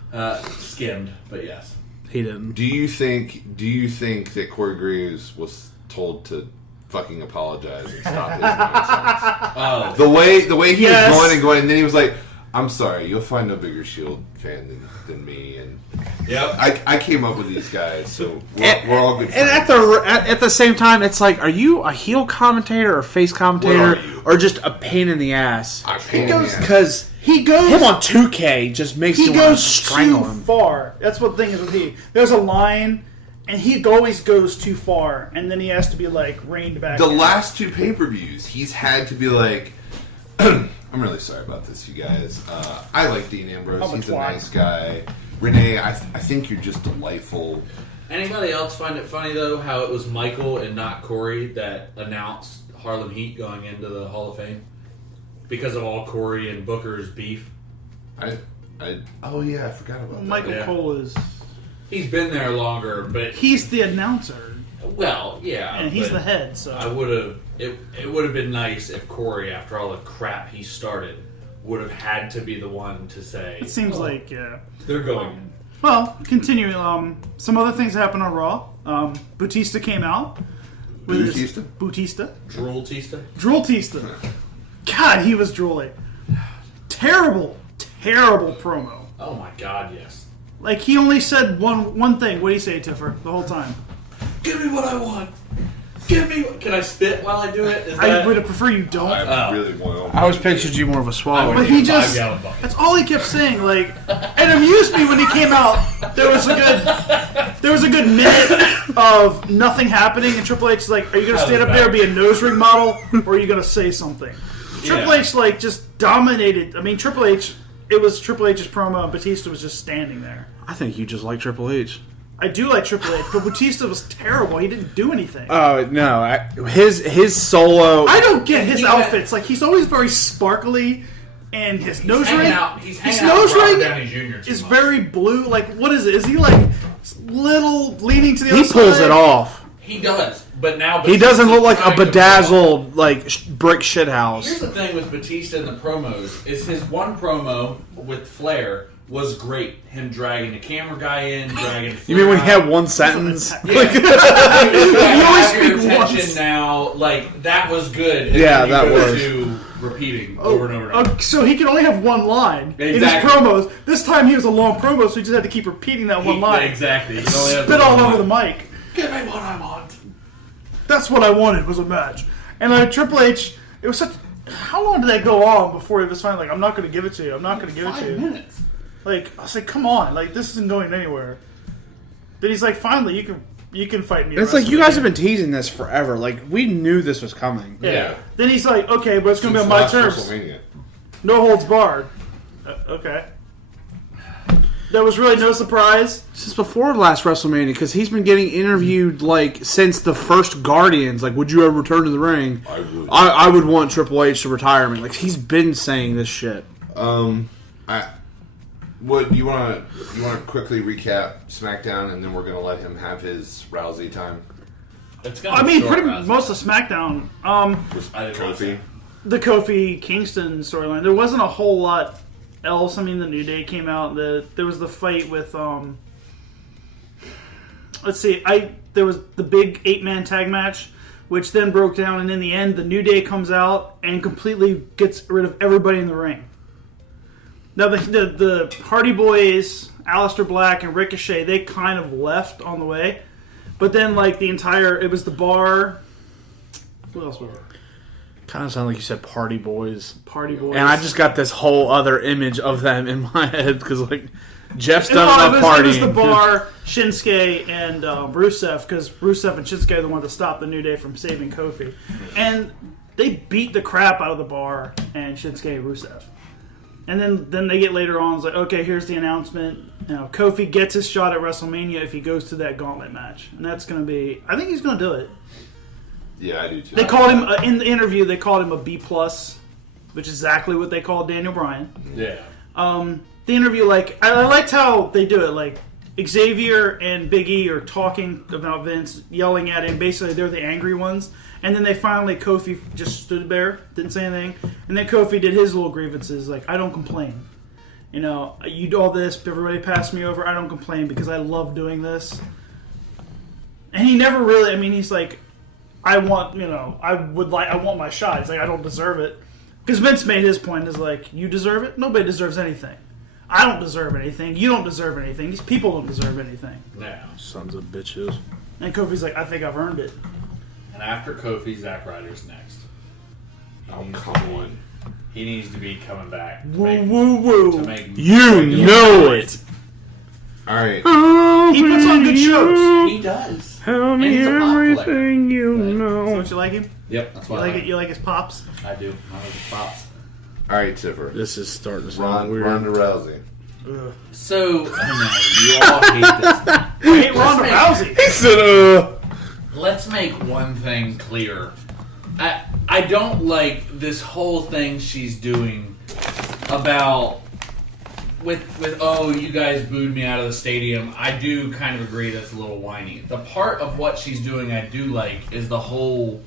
Skimmed, but yes. He didn't. Do you think that Corey Graves was told to fucking apologize and stop his nonsense. Oh, The way he Yes. was going, and then he was like, "I'm sorry, you'll find no bigger Shield fan than me." And yep. I came up with these guys, so we're all good And friends. at the same time, it's like, are you a heel commentator or a face commentator, What are you? or just a pain in the ass? I pain in goes- the ass. Because He goes. him on 2K just makes He you want to goes strangle too him. far. That's what the thing is with he. There's a line, and he always goes too far, and then he has to be like reined back. The in. last 2 pay-per-views, he's had to be like, I'm really sorry about this, you guys. I like Dean Ambrose. I'm a He's a twat. nice guy. Renee, I think you're just delightful. Anybody else find it funny though how it was Michael and not Corey that announced Harlem Heat going into the Hall of Fame because of all Corey and Booker's beef? Oh yeah, I forgot about Michael Yeah. Cole is. He's been there longer, but He's the announcer, well, yeah, and he's but the head. So I would have. It would have been nice if Corey, after all the crap he started, would have had to be the one to say. it seems "Oh, like yeah. they're going in." Well, continuing. Some other things happened on Raw. Bautista came out. with his- Bautista? Bautista. Drool Tista. Drooltista. God, he was drooling. Terrible promo. Oh my God, yes. Like, he only said one thing. What did he say, Tiffer, the whole time? Give me what I want. Give me. Can I spit while I do it? Is I that- would prefer you don't. I Oh. really want to. I always pictured you more of a I swallower. would But need he a just, 5-gallon bucket. that's all he kept saying. Like, it amused me when he came out. There was a good minute of nothing happening, and Triple H is like, are you going to stand up there and be a nose ring model, or are you going to say something? Triple H, like, just dominated. I mean, Triple H, it was Triple H's promo, and Batista was just standing there. I think you just like Triple H. I do like Triple H, but Batista was terrible. He didn't do anything. Oh no, his solo. I don't get his He outfits. Like, he's always very sparkly, and his nose ring, He's his hanging out nose with Robert ring Downey Jr. too is much. very blue. Like, what is it? Is he like little leaning to the He other pulls side? it off. He does, but now He doesn't look like a Batista's trying to bedazzled like brick shit Here's house. the thing with Batista in the promos: is his one promo with Flair was great. Him dragging the camera guy in, dragging. You mean when he Flair out. had one sentence? Yeah. You you always have your speak attention once. now. Like that was good. And Yeah, then you that go was. to repeating over and over. And over. So he can only have one line in his Exactly. promos. This time he was a long promo, so he just had to keep repeating that one line. Exactly. He only has Spit one all line. over the mic. Give me what I want. That's what I wanted was a match. And Triple H, it was such. How long did that go on before he was finally like, I'm not going to give it to you. I'm not going to give it to 5 you. minutes. Like, I was like, come on, like this isn't going anywhere. Then he's like, finally, you can fight me. It's like you guys have been teasing this forever. Like we knew this was coming. Yeah. Then he's like, okay, but it's gonna be on Since my last terms. WrestleMania. No holds barred. Okay. That was really no surprise. Since before last WrestleMania, because he's been getting interviewed like since the first Guardians. Like, would you ever return to the ring? I would. I would want Triple H to retire me. Like he's been saying this shit. What you want to quickly recap SmackDown, and then we're gonna let him have his Rousey time. It's gonna I be mean, short, pretty Rousey. most of SmackDown. I didn't watch Kofi. that. The Kofi Kingston storyline. There wasn't a whole lot else. I mean, the New Day came out. There was the fight with let's see. There was the big 8-man tag match, which then broke down, and in the end, the New Day comes out and completely gets rid of everybody in the ring. Now the Hardy Boys, Aleister Black and Ricochet, they kind of left on the way, but then like it was the Bar. What else was it? Kind of sound like you said Party Boys. Party Boys. And I just got this whole other image of them in my head because like Jeff's done No, enough it partying. was the Bar, Shinsuke, and Rusev, because Rusev and Shinsuke are the ones that stopped the New Day from saving Kofi. And they beat the crap out of the Bar and Shinsuke and Rusev. And then they get later on, it's like, okay, here's the announcement. You know, Kofi gets his shot at WrestleMania if he goes to that gauntlet match. And that's going to be, I think he's going to do it. Yeah, I do too. They called him, in the interview, they called him a B+, which is exactly what they called Daniel Bryan. Yeah. The interview, like, I liked how they do it. Like, Xavier and Big E are talking about Vince, yelling at him. Basically, they're the angry ones. And then Kofi just stood there, didn't say anything. And then Kofi did his little grievances, like, I don't complain. You know, you do all this, everybody passed me over, I don't complain because I love doing this. And he never really, I mean, he's like, I want my shot. He's like, I don't deserve it. Because Vince made his point is like, you deserve it? Nobody deserves anything. I don't deserve anything. You don't deserve anything. These people don't deserve anything. Yeah. Sons of bitches. And Kofi's like, I think I've earned it. And after Kofi, Zack Ryder's next. Come on. He needs to be coming back. Woo, woo, woo. To make You know it. All right. He puts on good shows. He does. Tell And me he's a pop collector. everything you Right. know. So don't you like him? Yep, that's You why like I it? You like his pops? I do. I like his pops. All right, Tiffer. This is starting to sound weird. Ronda Rousey. So, I know, you all hate this. I hate Ronda Rousey. He said, Let's make one thing clear. I don't like this whole thing she's doing about with oh, you guys booed me out of the stadium. I do kind of agree that's a little whiny. The part of what she's doing I do like is the whole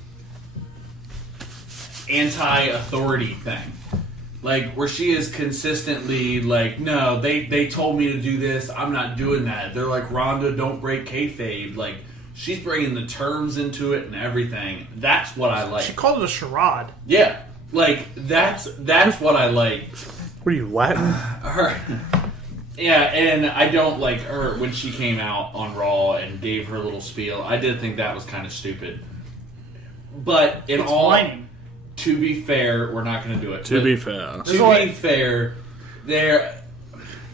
anti-authority thing. Like, where she is consistently like, no, they told me to do this, I'm not doing that. They're like, Ronda, don't break kayfabe. Like, she's bringing the terms into it and everything. That's what I like. She called it a charade. Yeah, like, that's what I like. what are you, Latin? Her, yeah, and I don't like her when she came out on Raw and gave her little spiel. I did think that was kind of stupid. But in It's all... whining. To be fair, we're not going to do it. To be fair. To be fair,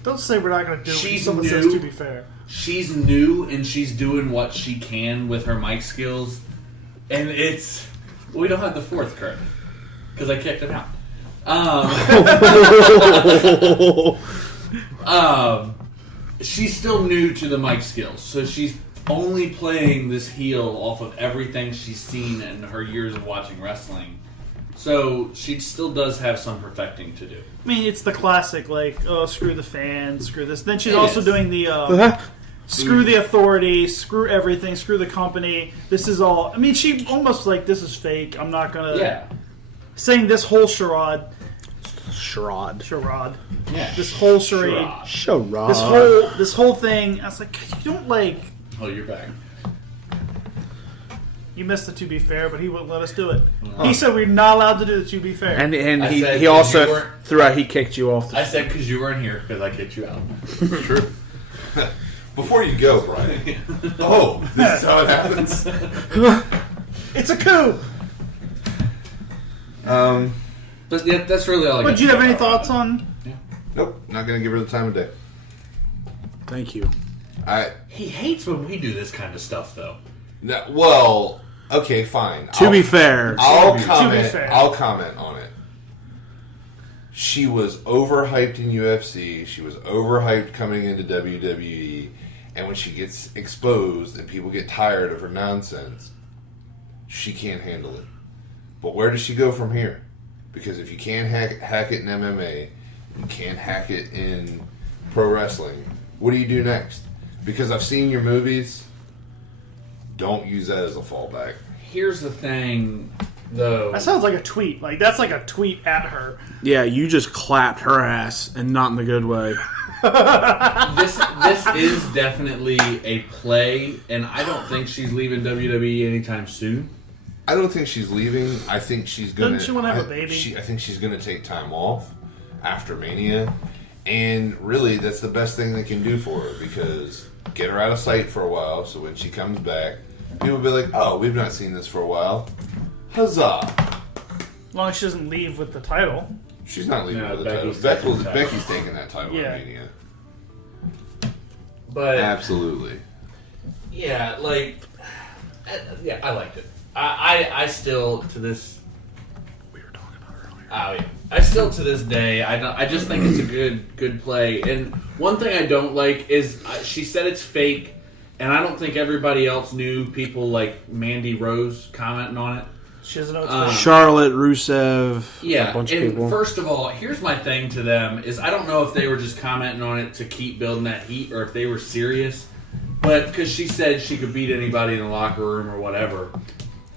Don't say we're not going to do it when She's someone new. says to be fair. she's new and she's doing what she can with her mic skills. And it's... We don't have the fourth curtain because I kicked him out. She's still new to the mic skills, so she's only playing this heel off of everything she's seen in her years of watching wrestling. So she still does have some perfecting to do. I mean, it's the classic, like, oh, screw the fans, screw this. Then she's It also is. doing the screw the authority, screw everything, screw the company. This is all. I mean, she almost like, this is fake. I'm not gonna. Yeah. Saying this whole charade. Sherrod. Yeah. This whole charade. Sherrod. This whole thing. I was like, you don't like. Oh, you're back. You missed the to be fair, but he wouldn't let us do it. He said we're not allowed to do the to be fair. And I he said he you also weren't- throughout he kicked you off. I said because you weren't here because I kicked you out. True. Before you go, Brian. Oh, this is how it happens. It's a coup. But yeah, that's really all I got. But do you to have say any about thoughts on? Nope, not gonna give her the time of day. Thank you. He hates when we do this kind of stuff, though. Well, okay, fine. To be fair, I'll To be comment. fair. I'll comment on it. She was overhyped in UFC. She was overhyped coming into WWE, and when she gets exposed and people get tired of her nonsense, she can't handle it. But where does she go from here? Because if you can't hack it in MMA, you can't hack it in pro wrestling. What do you do next? Because I've seen your movies. Don't use that as a fallback. Here's the thing, though. That sounds like a tweet. Like, that's like a tweet at her. yeah, you just clapped her ass, and not in the good way. This is definitely a play, and I don't think she's leaving WWE anytime soon. I don't think she's leaving. I think she's gonna. Doesn't she wanna have a baby? I think she's gonna take time off after Mania, and really, that's the best thing they can do for her because get her out of sight for a while. So when she comes back, people will be like, "Oh, we've not seen this for a while." Huzzah! As long as she doesn't leave with the title. She's not leaving No, with the title. Becky's taking the title. Becky's taking that title Yeah. in Mania. But Absolutely. yeah, like, yeah, I liked it. I still to this. We were talking about earlier. Oh yeah. I still to this day, I just think it's a good play. And one thing I don't like is she said it's fake, and I don't think everybody else knew. People like Mandy Rose commenting on it. She doesn't know it's fake. Charlotte, Rusev, Yeah, a bunch and of people. first of all, here's my thing to them is I don't know if they were just commenting on it to keep building that heat or if they were serious. But because she said she could beat anybody in the locker room or whatever.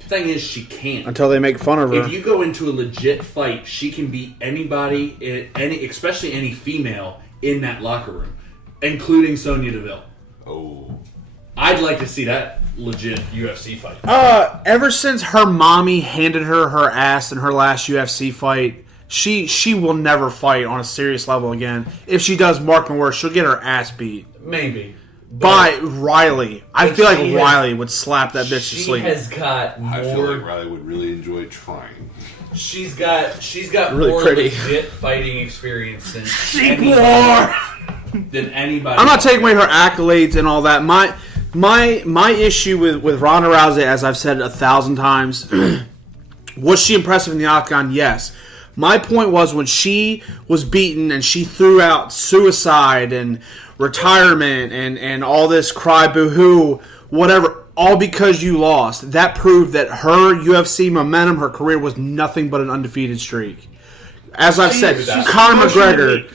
The thing is, she can't. Until they make fun of her. If you go into a legit fight, she can beat anybody, especially any female, in that locker room, including Sonya Deville. Oh. I'd like to see that legit UFC fight. Ever since her mommy handed her ass in her last UFC fight, she will never fight on a serious level again. If she does, mark my words, she'll get her ass beat. Maybe. By Riley. I feel like Riley would slap that bitch to sleep. She has got more... I feel like Riley would really enjoy trying. She's got really more pretty. legit fighting experience than anybody. I'm not taking away her accolades and all that. My issue with Ronda Rousey, as I've said 1,000 times, was she impressive in the octagon? Yes. My point was when she was beaten and she threw out suicide and retirement and all this cry boo-hoo, whatever, all because you lost. That proved that her UFC momentum, her career was nothing but an undefeated streak. As I've said, Conor McGregor,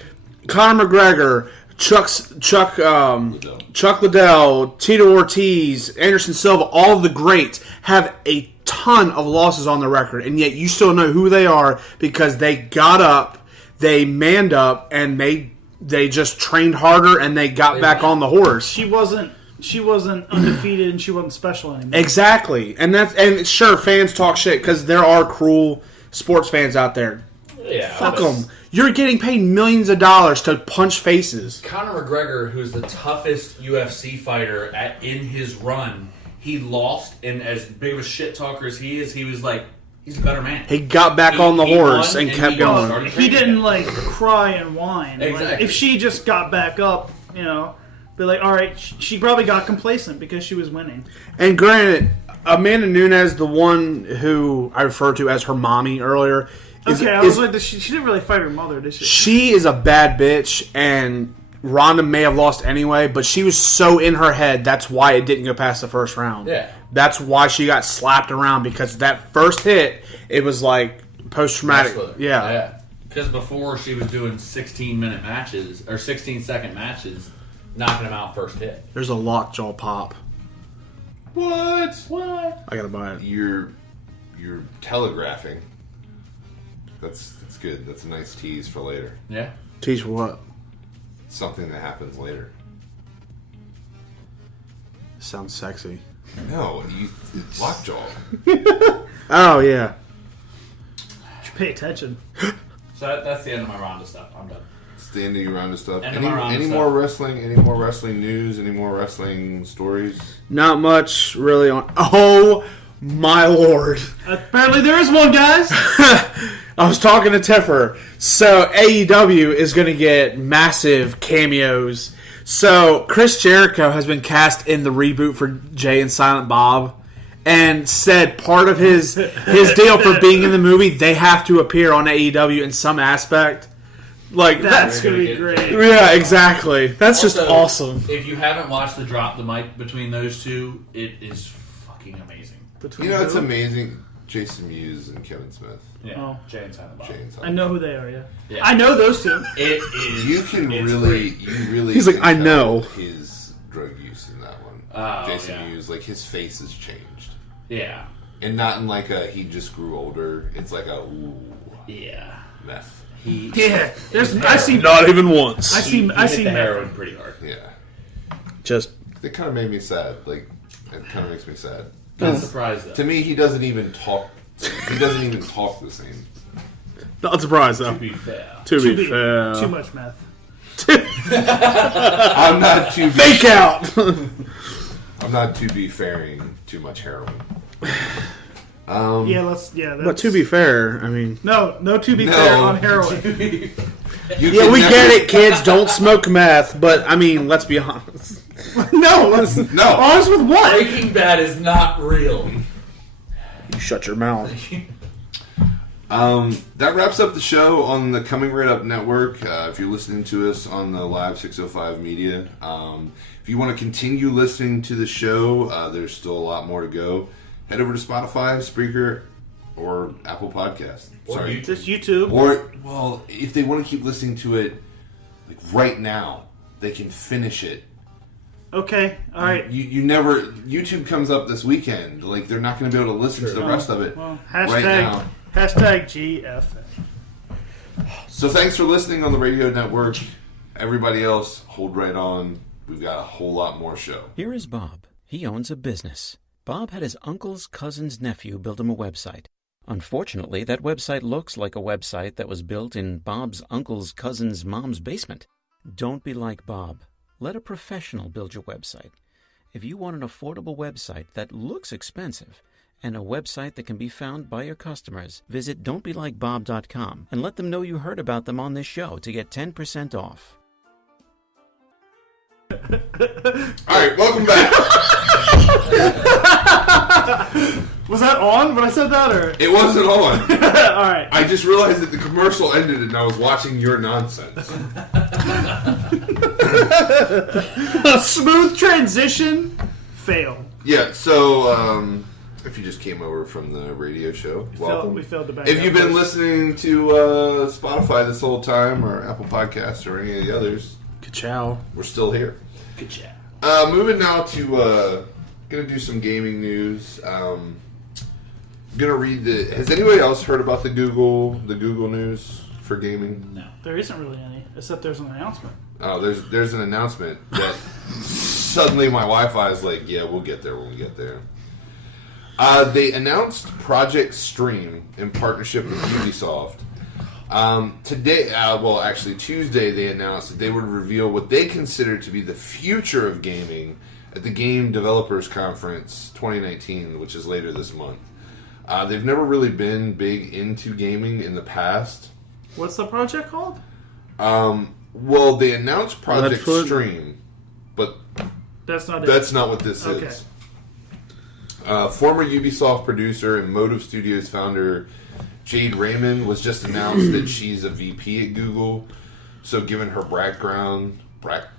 Chuck Liddell, Tito Ortiz, Anderson Silva, all of the greats have a ton of losses on their record, and yet you still know who they are because they got up, they manned up, and they just trained harder and they got back on the horse. She wasn't undefeated and she wasn't special anymore. Exactly, and sure, fans talk shit because there are cruel sports fans out there. Yeah, fuck them. You're getting paid millions of dollars to punch faces. Conor McGregor, who's the toughest UFC fighter in his run, he lost, and as big of a shit talker as he is, he was like, he's a better man. He got back on the horse and kept going. He didn't cry and whine. Exactly. If she just got back up, be like, all right, she probably got complacent because she was winning. And granted, Amanda Nunes, the one who I referred to as her mommy earlier, she didn't really fight her mother, did she? She is a bad bitch, and Ronda may have lost anyway, but she was so in her head, that's why it didn't go past the first round. Yeah. That's why she got slapped around, because that first hit, it was like post-traumatic. Yeah. Because before she was doing 16-minute matches, or 16-second matches, knocking them out first hit. There's a lockjaw pop. What? I gotta buy it. You're telegraphing. That's good. That's a nice tease for later. Yeah. Tease for what? Something that happens later. Sounds sexy. No, it's lockjaw. Oh, yeah. You should pay attention. So that's the end of my Ronda stuff. I'm done. It's the end of your round of stuff. End of my round any of more stuff. wrestling? Any more wrestling news? Any more wrestling stories? Not much really on. Oh, my lord. Apparently there is one, guys. I was talking to Tiffer. So AEW is going to get massive cameos. So Chris Jericho has been cast in the reboot for Jay and Silent Bob, and said part of his deal for being in the movie, they have to appear on AEW in some aspect. Like That's going to be great. Yeah, exactly. That's Also, just awesome. If you haven't watched the drop the mic between those two, it is fucking amazing. It's amazing. Jason Mewes and Kevin Smith. Yeah. Oh. Jay and Silent Bob. I know who they are, yeah. Yeah. I know those two. It is. You really. He's like, can I tell know. his drug use in that one. Oh, Jason yeah. Mewes, like his face has changed, Yeah. and not in like a he just grew older. It's like a Yeah. meth. Yeah. I see Not even once. I see He hit the meth. heroin pretty hard. Yeah, Just it kind of made me sad. Like it kind of makes me sad. Not surprised though. To me, he doesn't even talk. He doesn't even talk the same. not surprised though. To be fair. To be fair. Too much meth. I'm not too Fake out. I'm not to be fairing too much heroin. But to be fair, I mean, no to be No. fair on heroin. yeah, we get it, kids. Don't smoke meth. But I mean, let's be honest. No, No, honest with what? Breaking Bad is not real. You shut your mouth. that wraps up the show on the Coming Right Up Network. If you're listening to us on the Live 605 Media, if you want to continue listening to the show, there's still a lot more to go. Head over to Spotify, Spreaker, or Apple Podcast. Sorry, Just YouTube. or well, if they want to keep listening to it, like right now, they can finish it. Okay, all right. You never. YouTube comes up this weekend. Like they're not going to be able to listen to the rest of it Well, right now. hashtag GFA. So thanks for listening on the radio network. Everybody else, hold right on. We've got a whole lot more show. Here is Bob He owns a business. Bob had his uncle's cousin's nephew build him a website. Unfortunately, that website looks like a website that was built in Bob's uncle's cousin's mom's basement. Don't be like Bob. Let a professional build your website. If you want an affordable website that looks expensive and a website that can be found by your customers, visit don'tbelikebob.com and let them know you heard about them on this show to get 10% off. All right, welcome back. Was that on when I said that, or It wasn't on. all right? I just realized that the commercial ended and I was watching your nonsense. Smooth transition, fail. Yeah, so if you just came over from the radio show, welcome. We failed to back If up you've been first. listening to Spotify this whole time, or Apple Podcasts, or any of the others, Ka-chow. we're still here. Good job. Moving now to gonna do some gaming news. Gonna read the. Has anybody else heard about the Google news for gaming? No. There isn't really any, except there's an announcement. Oh, there's an announcement that suddenly my Wi-Fi is like, yeah, we'll get there when we get there. They announced Project Stream in partnership with Ubisoft. Today, well, actually Tuesday, they announced that they would reveal what they consider to be the future of gaming at the Game Developers Conference 2019, which is later this month. They've never really been big into gaming in the past. What's the project called? Well, they announced Project Redford? Stream, but That's not it. that's not what this Okay. is. Former Ubisoft producer and Motive Studios founder Jade Raymond was just announced that she's a VP at Google. So, given her background,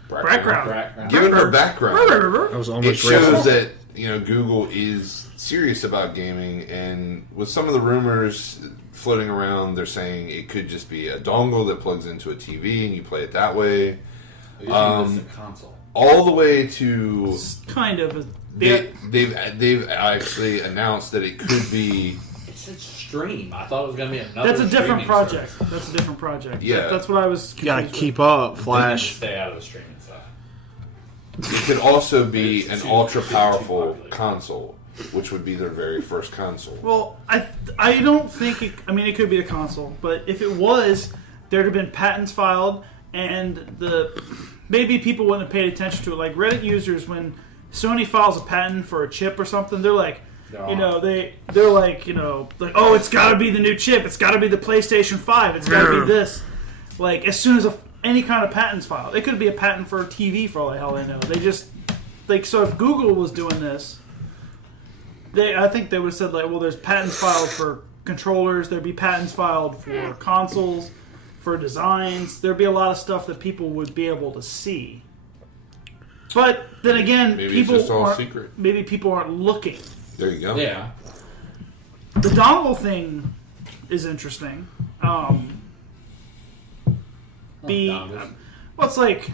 Background. given her background, That was it almost shows racist. that Google is serious about gaming. And with some of the rumors floating around, they're saying it could just be a dongle that plugs into a TV and you play it that way. It's a console. All the way to Kind of. they've actually announced that it could be. It said stream. I thought it was going to be another. That's a different streaming project. service. That's a different project. Yeah. That's what I was. You gotta confused keep up, Flash. Stay out of the streaming stuff. It could also be an Too ultra powerful popular. console, which would be their very first console. with. Well, I don't think it. I mean, it could be a console, but if it was, there'd have been patents filed, and maybe people wouldn't have paid attention to it. Like Reddit users, when Sony files a patent for a chip or something, they're like, they're like, oh, it's got to be the new chip. It's got to be the PlayStation 5. It's got to be this. Like, as soon as any kind of patent's filed, it could be a patent for a TV for all the hell I know. They just so if Google was doing this, I think they would have said like, well, there's patents filed for controllers. There'd be patents filed for consoles, for designs. There'd be a lot of stuff that people would be able to see. But then again, Maybe people it's just all aren't, secret. maybe people aren't looking. There you go. Yeah. The dongle thing is interesting. Dongles. What's like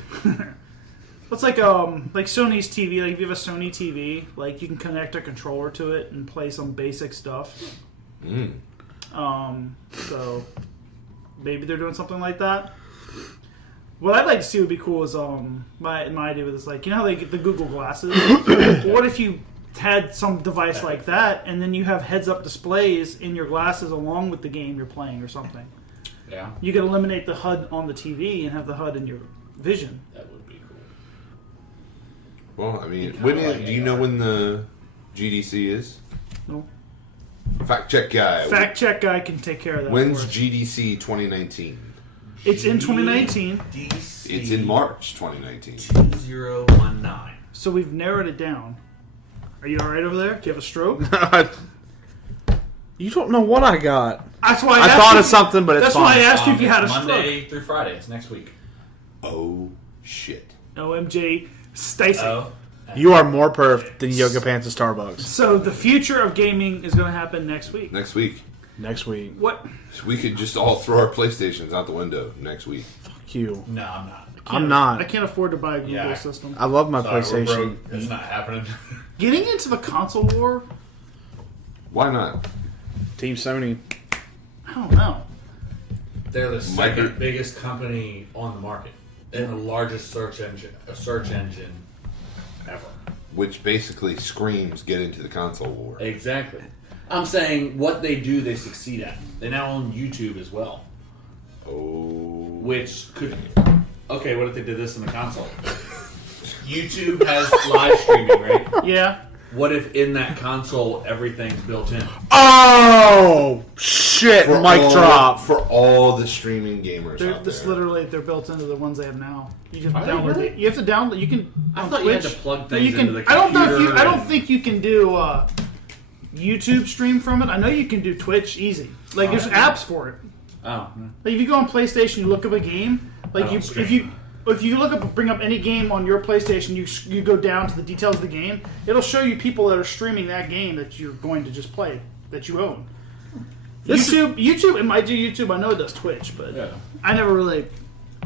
Sony's TV. Like if you have a Sony TV, like you can connect a controller to it and play some basic stuff. So maybe they're doing something like that. What I'd like to see would be cool is my idea with this, like, how they get the Google glasses. What if you had some device like that, and then you have heads-up displays in your glasses along with the game you're playing or something? Yeah. You could eliminate the HUD on the TV and have the HUD in your vision. That would be cool. Well, I mean, Kinda like do you know when the GDC is? No. Fact check guy. Fact check guy can take care of that. When's for us. GDC 2019? It's in 2019, DC It's in March 2019. 2019. so we've narrowed it down. Are you all right over there? Do you have a stroke? You don't know what I got. That's why I asked thought you- of something, but it's That's why I fine. asked you if you had a Monday through Friday. It's next week. Oh shit! stroke. OMG, Stacy. Oh. You are more perf than Yoga Pants at Starbucks. So the future of gaming is going to happen next week. Next week, Next week. What? we could just all throw our PlayStations out the window next week. Fuck you. No, I'm not. I'm not. I can't afford to buy a Google Yeah. system. I love my Sorry, we're PlayStation. broke. It's not happening. Getting into the console war, Why not? Team Sony. I don't know. They're the second Micro- biggest company on the market and the largest search engine ever. which basically screams get into the console war. Exactly. I'm saying what they do, they succeed at. They now own YouTube as well. Oh. Which could... Okay, what if they did this in the console? YouTube has live streaming, right? Yeah. What if in that console everything's built in? Oh shit! Mic drop. For all the streaming gamers They're, out this there. literally they're built into the ones they have now. You just Are they download really? it. You have to download. You can. I on thought you had Twitch, to plug no, things you can, into the I don't know if you. computer I don't and- think you can do YouTube stream from it. I know you can do Twitch easy. Like there's apps for it. Oh. Like if you go on PlayStation, you look up a game. Like I don't if you look up, bring up any game on your PlayStation, you go down to the details of the game. It'll show you people that are streaming that game that you're going to just play that you own. YouTube, it might do YouTube. I know it does Twitch, but Yeah. I never really.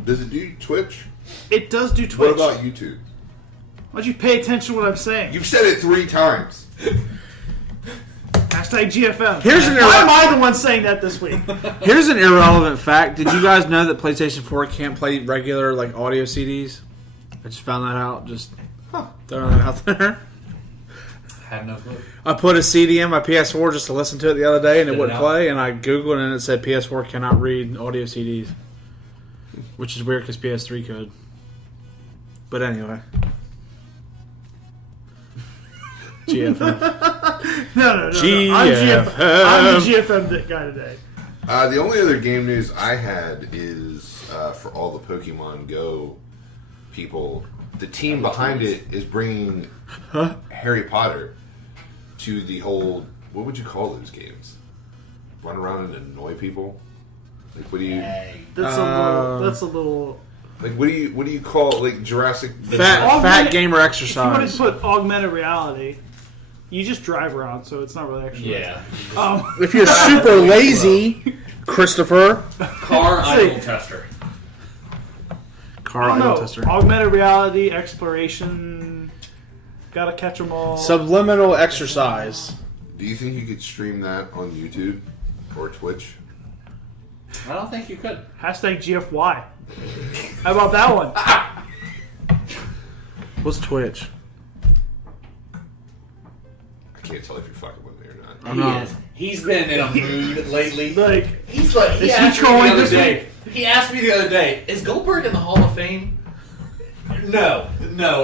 Does it do Twitch? It does do Twitch. What about YouTube? Why don't you pay attention to what I'm saying? You've said it 3 times. Hashtag GFM. Why am I the one saying that this week? Here's an irrelevant fact. Did you guys know that PlayStation 4 can't play regular like audio CDs? I just found that out. Just throwing that out there. Had no clue. I put a CD in my PS4 just to listen to it the other day, and it Spit it wouldn't out. play. And I googled it, and it said PS4 cannot read audio CDs, which is weird because PS3 could. But anyway, GFM. No. I'm GFM. I'm the GFM guy today. The only other game news I had is for all the Pokemon Go people. The team behind it is bringing Harry Potter to the whole. What would you call those games? Run around and annoy people. Like what do you? That's a little. Like what do you call like Jurassic? Fat gamer If you want exercise. to put augmented reality, you just drive around, so it's not really actually. Yeah. If you're super lazy, Christopher. Car idle tester. Car idle tester. Augmented reality, exploration. Gotta catch them all. Subliminal exercise. Do you think you could stream that on YouTube or Twitch? I don't think you could. Hashtag GFY. How about that one? What's Twitch? I can't tell if you're fucking with me or not. I'm not. He's been in a mood lately. Like, He's like, Is he trolling this week? He asked me the other day, is Goldberg in the Hall of Fame? No,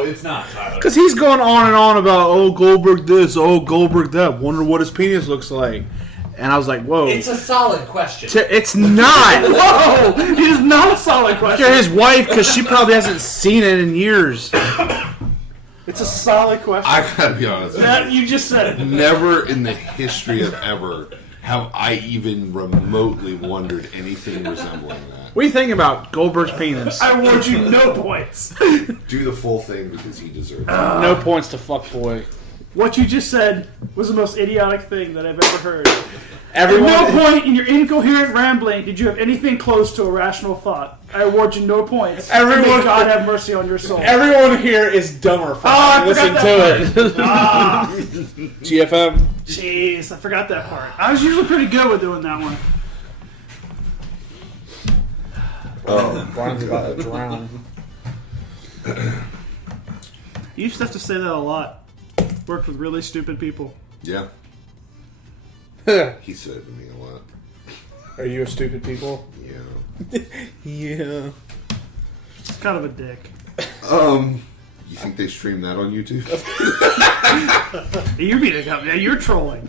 it's not, Tyler. Because he's going on and on about, oh, Goldberg this, oh, Goldberg that. Wonder what his penis looks like. And I was like, whoa. It's a solid question. It's not. whoa! It is not a solid question. His wife, because she probably hasn't seen it in years. It's a solid question. I gotta be honest. That you just said it. Never in the history of ever have I even remotely wondered anything resembling that. What do you think about Goldberg's penis? I award you no points. Do the full thing because he deserves it. No points to fuckboy. What you just said was the most idiotic thing that I've ever heard. Everyone, At no point in your incoherent rambling did you have anything close to a rational thought. I award you no points. Everyone- May God have mercy on your soul. everyone here is dumber for I listening forgot to it. GFM. Jeez, I forgot that part. I was usually pretty good with doing that one. Brian's about to drown. You used to have to say that a lot. Worked with really stupid people. Yeah, he said it to me a lot. Are you a stupid people? Yeah. Yeah. It's kind of a dick. You think they stream that on YouTube? You're beating up. Yeah, you're trolling.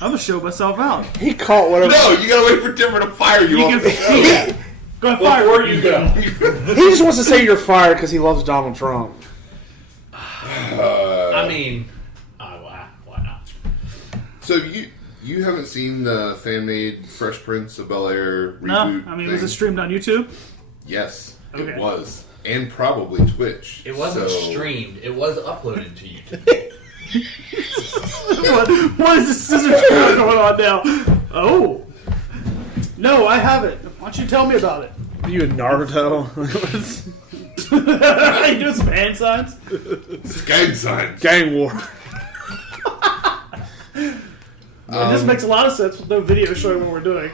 I'm gonna show myself out. He caught whatever. No, you gotta wait for Timber to fire you off the show. Go ahead, fire. Before you go. He just wants to say you're fired because he loves Donald Trump. I mean, why not? So you haven't seen the fan-made Fresh Prince of Bel-Air reboot? No, I mean, was it streamed on YouTube? Yes, Okay. it was, and probably Twitch. It wasn't So- streamed. It was uploaded to YouTube. What is this scissors going on now? Oh. No, I haven't. Why don't you tell me about it? Are you a Naruto? You doing some hand signs? It's gang signs. Gang war. This makes a lot of sense with no video showing what we're doing.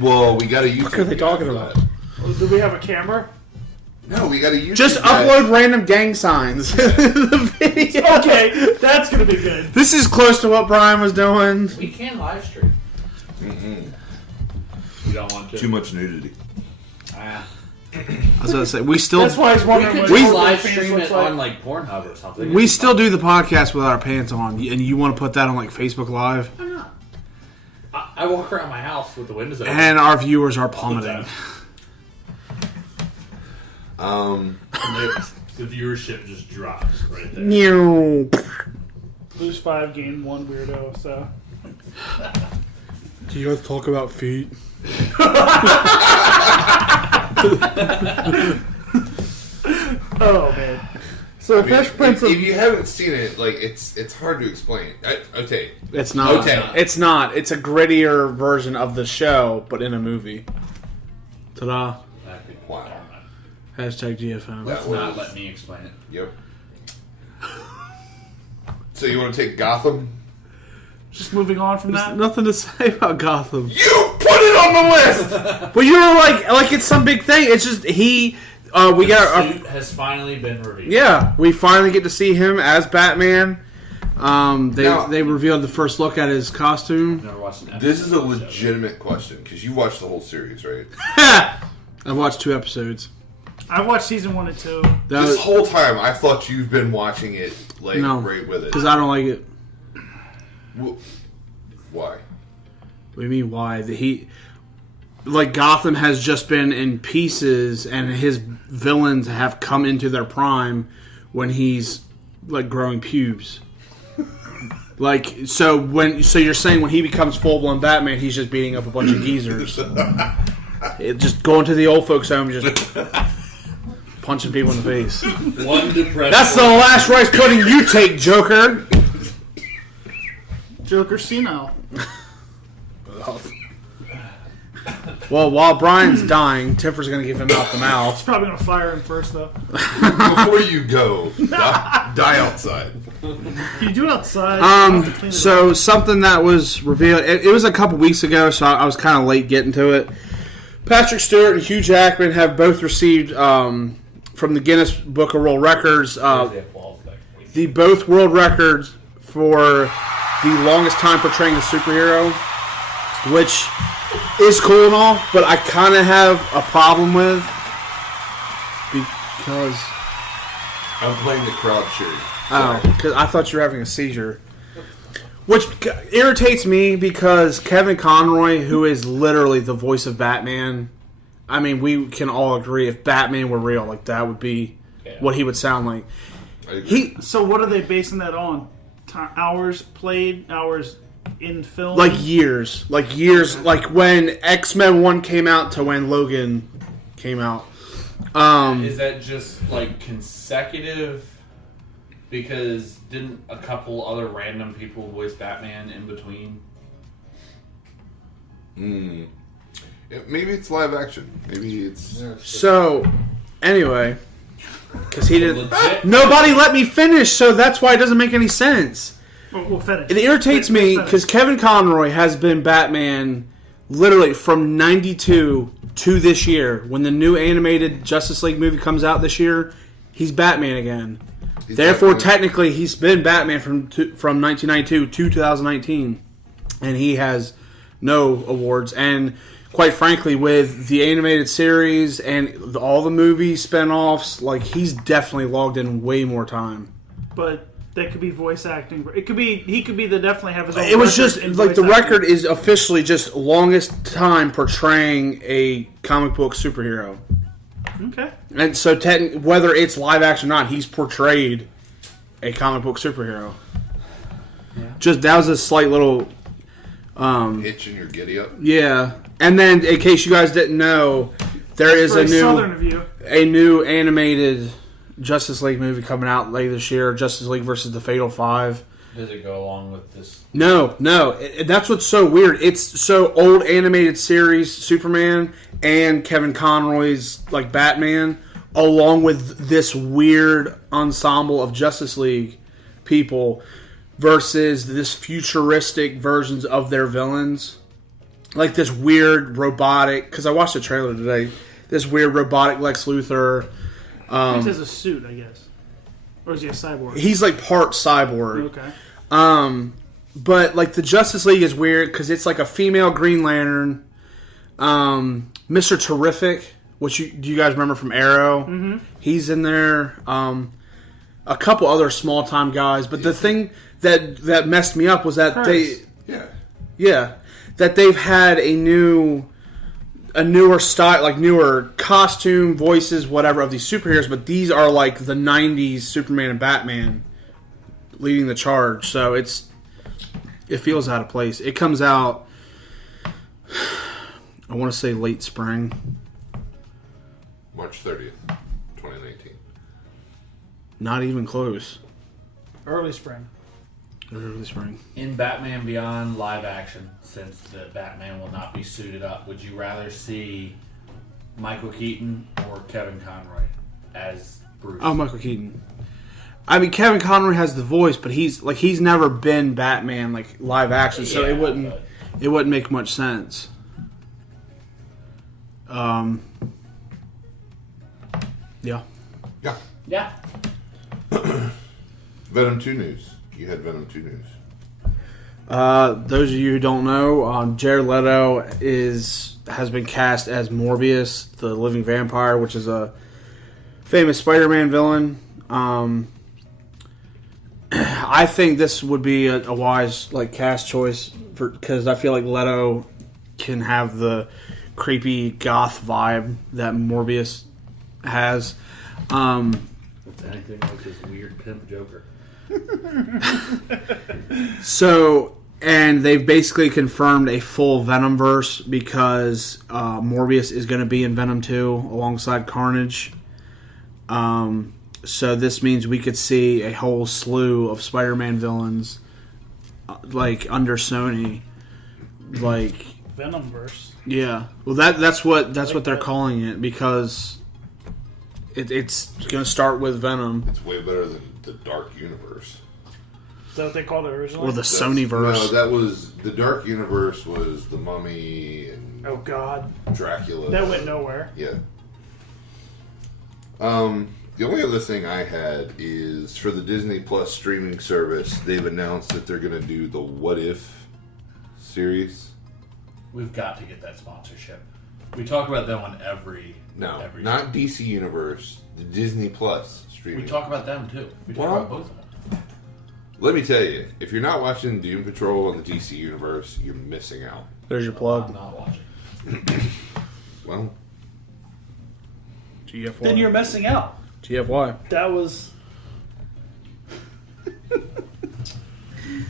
Well, we got a YouTube. What are they talking about? Do we have a camera? No, we got to use Just upload random gang signs. The video. Okay, that's gonna be good. This is close to what Brian was doing. We can live stream. You don't want to. Too much nudity. I was going to say, we still... That's why he's We wondering could what just his live OnlyFans stream looks it like. on like Pornhub or something. We still do the podcast with our pants on, and you want to put that on like Facebook Live, I'm not. I walk around my house with the windows open. and our viewers are plummeting. The viewership just drops right there. Meow. Lose 5, gain 1 weirdo. So Do you guys talk about feet? oh man. So Fresh Prince of if you haven't seen it, like it's hard to explain. Okay, It's not. Okay. It's not. It's a grittier version of the show, but in a movie. Ta-da. wow. Hashtag GFM. That Not was, let me explain it. yep. So you want to take Gotham? just moving on from that. Nothing to say about Gotham. You put it on the list. But you were like it's some big thing. It's just we got our Suit has finally been revealed. yeah. We finally get to see him as Batman. Now- They revealed the first look at his costume. Never watched an This is a episode of the show. legitimate question because you watched the whole series, right? I've watched 2 episodes. I watched season 1 and 2. That This was, whole time, I thought you've been watching it like No. right with it. because I don't like it. Why? What do you mean? Why? Like Gotham has just been in pieces, and his villains have come into their prime when he's like growing pubes. So you're saying when he becomes full blown Batman, he's just beating up a bunch of geezers, just going to the old folks' home, just punching people in the face. One depressed. That's the last rice pudding you take, Joker. Joker senile. Well, while Brian's dying, Tiffer's going to give him out the mouth. He's probably gonna fire him first though. Before you go, die outside. Can you do it outside? I'll have to clean it So up. something that was revealed, it was a couple weeks ago, so I was kind of late getting to it. Patrick Stewart and Hugh Jackman have both received from the Guinness Book of World Records the both world records for the longest time portraying a superhero, which is cool and all, but I kind of have a problem with because I'm playing the crowd cheering. because I thought you were having a seizure. Which irritates me because Kevin Conroy, who is literally the voice of Batman, I mean, we can all agree if Batman were real, like that would be what he would sound like. So what are they basing that on? Hours played, hours in film. Like years, like when X-Men 1 came out to when Logan came out. Is that just like consecutive? Because didn't a couple other random people voice Batman in between? Maybe it's live action. Maybe it's. So, anyway, because he didn't. Legit? Nobody let me finish, so that's why it doesn't make any sense. We'll finish. It irritates me Finish. because Kevin Conroy has been Batman literally from '92 to this year. When the new animated Justice League movie comes out this year, he's Batman again. Therefore, technically, he's been Batman from 1992 to 2019, and he has no awards. And quite frankly, with the animated series and all the movie spinoffs, like he's definitely logged in way more time. But that could be voice acting. It could be. He could be. Definitely have his own. It was record just in like the voice acting. record is officially just longest time portraying a comic book superhero. Okay. And so, whether it's live action or not, he's portrayed a comic book superhero. Yeah. Just that was a slight little, Hitch in your giddy up. yeah. And then, in case you guys didn't know, there is For Southern of you. a new animated Justice League movie coming out later this year. Justice League versus the Fatal Five. Does it go along with this? No. That's what's so weird. It's so old animated series Superman and Kevin Conroy's like Batman, along with this weird ensemble of Justice League people versus this futuristic versions of their villains. Like this weird robotic, because I watched the trailer today, this weird robotic Lex Luthor, He has a suit, I guess. Or is he a cyborg? He's like part cyborg. Okay. But like the Justice League is weird because it's like a female Green Lantern, Mr. Terrific, which do you guys remember from Arrow? Mm-hmm. He's in there. A couple other small time guys, but the thing that messed me up was that that they've had a newer style, like newer costume, voices, whatever of these superheroes, but these are like the 90s Superman and Batman leading the charge. So it feels out of place. It comes out, I want to say late spring. March 30th, 2019. Not even close. Early spring. Early spring. In Batman Beyond live action, since the Batman will not be suited up, would you rather see Michael Keaton or Kevin Conroy as Bruce? Oh, Michael Keaton. I mean, Kevin Conroy has the voice, but he's never been Batman like live action, so it wouldn't make much sense. Yeah. Yeah. Venom 2 news. You had Venom 2 news. Those of you who don't know, Jared Leto has been cast as Morbius, the living vampire, which is a famous Spider-Man villain. I think this would be a wise cast choice because I feel like Leto can have the creepy goth vibe that Morbius has. It's anything like this weird pimp Joker. So, and they've basically confirmed a full Venom verse because Morbius is going to be in Venom 2 alongside Carnage. So this means we could see a whole slew of Spider-Man villains under Sony. Venomverse. Yeah. Well, that's what they're calling it because it's going to start with Venom. It's way better than the Dark Universe. Is that what they called it originally? Or the Sonyverse. No, that was the Dark Universe was the Mummy and oh God, Dracula. That went nowhere. Yeah. The only other thing I had is for the Disney Plus streaming service, they've announced that they're going to do the What If series. We've got to get that sponsorship. We talk about them on every not DC Universe, the Disney Plus streaming. We talk about them too. We talk about both of them. Let me tell you, if you're not watching Doom Patrol on the DC Universe, you're missing out. There's your plug. I'm not watching. Well, GFY. Then you're missing out. GFY. That was.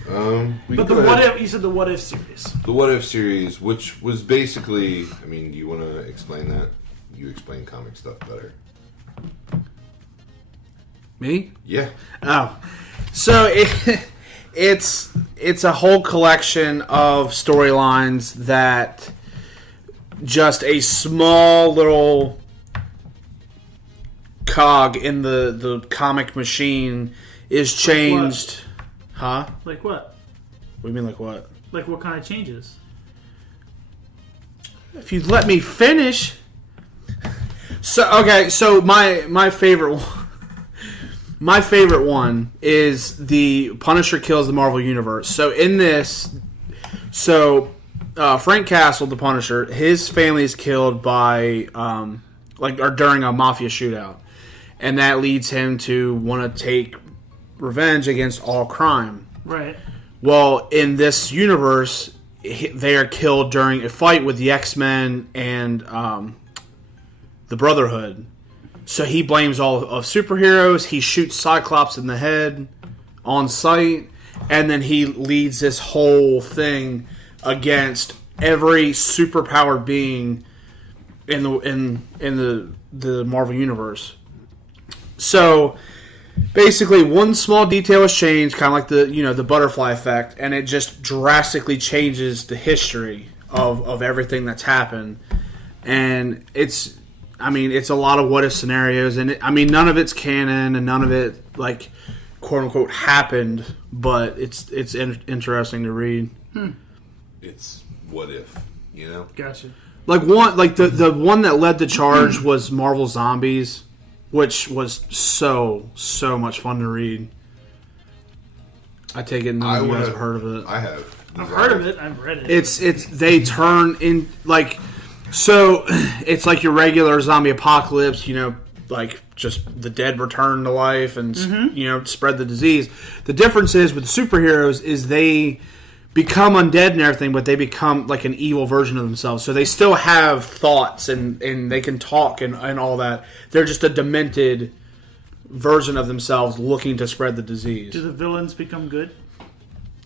But the What If, you said the What If series. The What If series, which was basically, I mean, do you want to explain that? You explain comic stuff better. Me? Yeah. Oh. So it's a whole collection of storylines that just a small little cog in the comic machine is changed. Huh? Like what? What do you mean, like what? Like what kind of changes? If you'd let me finish. So my favorite one. My favorite one is the Punisher kills the Marvel Universe. So in this, Frank Castle, the Punisher, his family is killed by or during a mafia shootout, and that leads him to want to take revenge against all crime. Right. Well, in this universe, they are killed during a fight with the X-Men and the Brotherhood. So he blames all of superheroes. He shoots Cyclops in the head on sight, and then he leads this whole thing against every superpowered being in the Marvel Universe. So basically, one small detail is changed, kind of like the butterfly effect, and it just drastically changes the history of everything that's happened. And it's a lot of what if scenarios, and none of it's canon, and none of it quote unquote happened, but it's interesting to read. It's what if, Gotcha. The one that led the charge was Marvel Zombies. which was so much fun to read. I take it none of you guys have heard of it. I have. I've heard of it. I've read it. It's they turn in like so. It's like your regular zombie apocalypse. Like just the dead return to life and spread the disease. The difference is with the superheroes is they become undead and everything, but they become like an evil version of themselves. So they still have thoughts and they can talk and all that. They're just a demented version of themselves looking to spread the disease. Do the villains become good?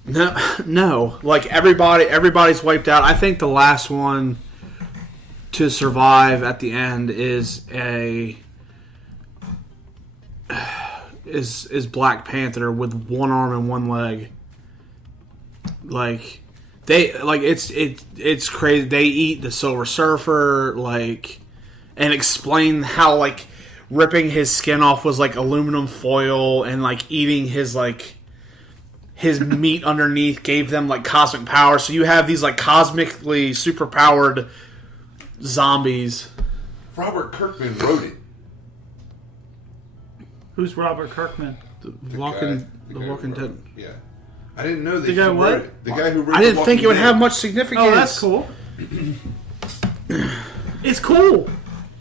No. Like everybody's wiped out. I think the last one to survive at the end is Black Panther with one arm and one leg. Like it's crazy. They eat the Silver Surfer and explain how ripping his skin off was like aluminum foil and eating his meat underneath gave them cosmic power. So you have these cosmically superpowered zombies. Robert Kirkman wrote it. Who's Robert Kirkman? The Walking Dead. Yeah. I didn't know that the guy he what? wrote it. The guy who wrote I didn't think it would Dead. have much significance. Oh, that's cool. It's cool.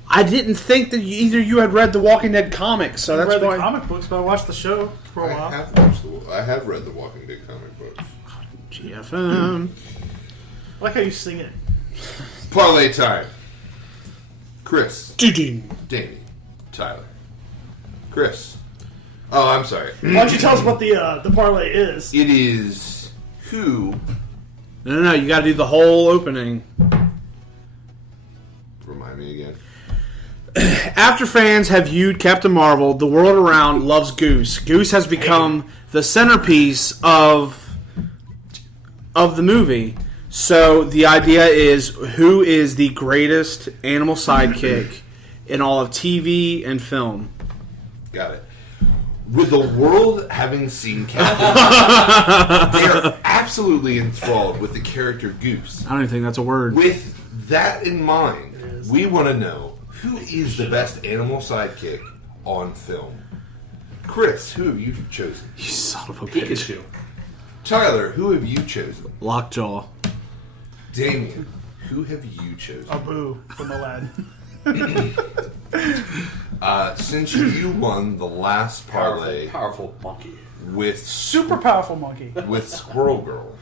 I didn't think that either you had read the Walking Dead comics, so that's I read why. the comic books, but I watched the show for a while. I have read the Walking Dead comic books. GFM. I like how you sing it. Parley time. Chris. Ding. Damian. Tyler. Chris. Oh, I'm sorry. Why don't you tell us what the parlay is? It is who. No, you got to do the whole opening. Remind me again. After fans have viewed Captain Marvel, the world around loves Goose. Goose has become the centerpiece of the movie. So the idea is, who is the greatest animal sidekick in all of TV and film? Got it. With the world having seen Captain, they are absolutely enthralled with the character Goose. I don't even think that's a word. With that in mind, we want to know who is the best animal sidekick on film. Chris, who have you chosen? You son of a bitch. Pikachu. Tyler, who have you chosen? Lockjaw. Damian, who have you chosen? Abu from Aladdin. Since you won the last parlay Powerful monkey. with Super powerful monkey. with Squirrel Girl,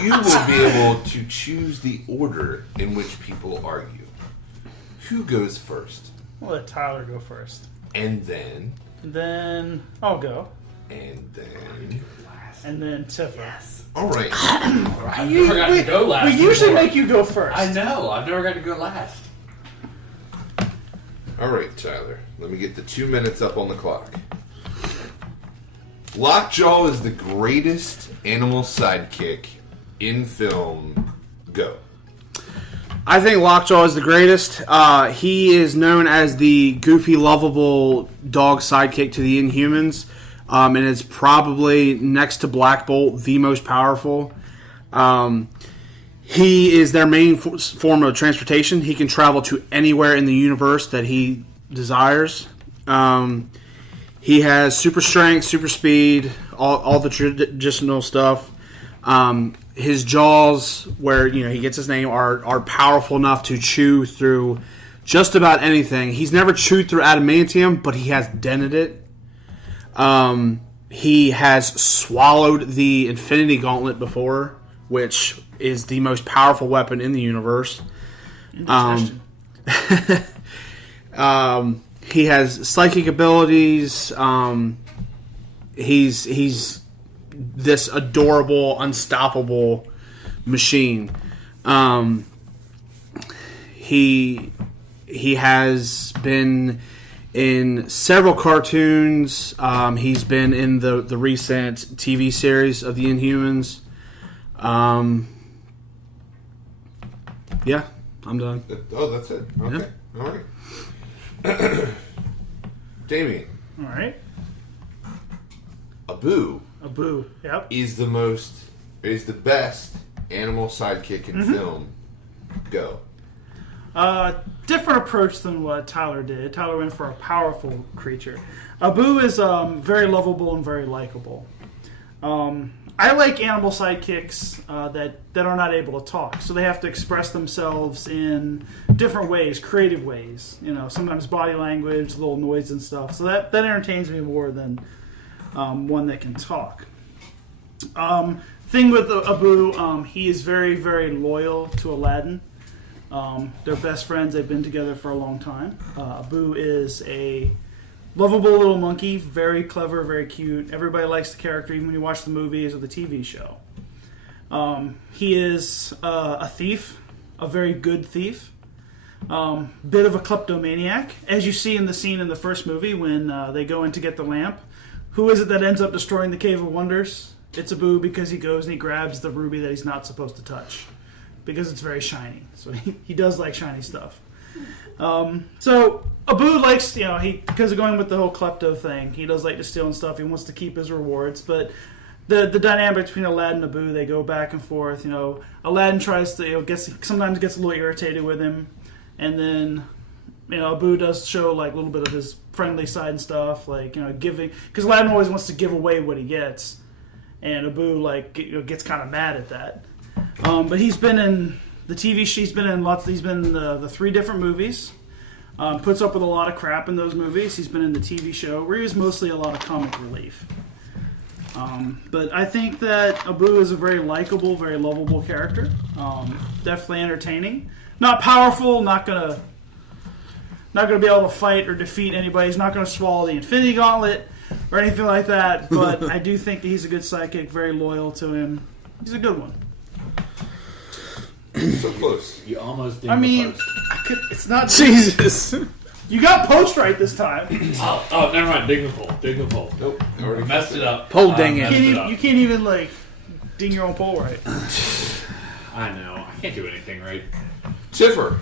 you will be able to choose the order in which people argue. Who goes first? We'll let Tyler go first. And then... Then I'll go. And then... And then Tifa. All right. I've never gotten to go last. We usually before. make you go first. I know. I've never gotten to go last. All right, Tyler. Let me get the 2 minutes up on the clock. Lockjaw is the greatest animal sidekick in film. Go. I think Lockjaw is the greatest. He is known as the goofy, lovable dog sidekick to the Inhumans, and is probably, next to Black Bolt, the most powerful. He is their main form of transportation. He can travel to anywhere in the universe that he desires. He has super strength, super speed, all the traditional stuff. His jaws, where he gets his name, are powerful enough to chew through just about anything. He's never chewed through adamantium, but he has dented it. He has swallowed the Infinity Gauntlet before, which is the most powerful weapon in the universe. He has psychic abilities. He's this adorable, unstoppable machine. He has been in several cartoons. He's been in the recent TV series of the Inhumans. Yeah, I'm done. Oh, that's it. Okay. Yeah. All right. Damian. All right. Abu Yep. is the best animal sidekick in film. Go. Different approach than what Tyler did. Tyler went for a powerful creature. Abu is very lovable and very likable. I like animal sidekicks that are not able to talk, so they have to express themselves in different ways, creative ways. Sometimes body language, little noise and stuff. So that entertains me more than one that can talk. Thing with Abu, he is very, very loyal to Aladdin. They're best friends. They've been together for a long time. Abu is a lovable little monkey, very clever, very cute. Everybody likes the character, even when you watch the movies or the TV show. He is a thief, a very good thief. Bit of a kleptomaniac, as you see in the scene in the first movie when they go in to get the lamp. Who is it that ends up destroying the Cave of Wonders? It's Abu, because he goes and he grabs the ruby that he's not supposed to touch because it's very shiny. So he does like shiny stuff. So Abu likes, because of going with the whole klepto thing, he does like to steal and stuff. He wants to keep his rewards, but the dynamic between Aladdin and Abu, they go back and forth. Aladdin tries to, sometimes gets a little irritated with him, and then Abu does show like a little bit of his friendly side and stuff, like giving, because Aladdin always wants to give away what he gets, and Abu gets kind of mad at that. But he's been in the TV. He's been in lots. He's been in the 3 different movies. Puts up with a lot of crap in those movies. He's been in the TV show where he was mostly a lot of comic relief. But I think that Abu is a very likable, very lovable character. Definitely entertaining. Not powerful. Not gonna be able to fight or defeat anybody. He's not gonna swallow the Infinity Gauntlet or anything like that. But I do think that he's a good sidekick. Very loyal to him. He's a good one. So close. You almost didn't. The post. It's not Jesus. You got post right this time. Oh, never mind. Dig the pole. Nope. I already Messed it up. Pole ding Messed it. it up. You can't even ding your own pole right. I know. I can't do anything right. Tiffer.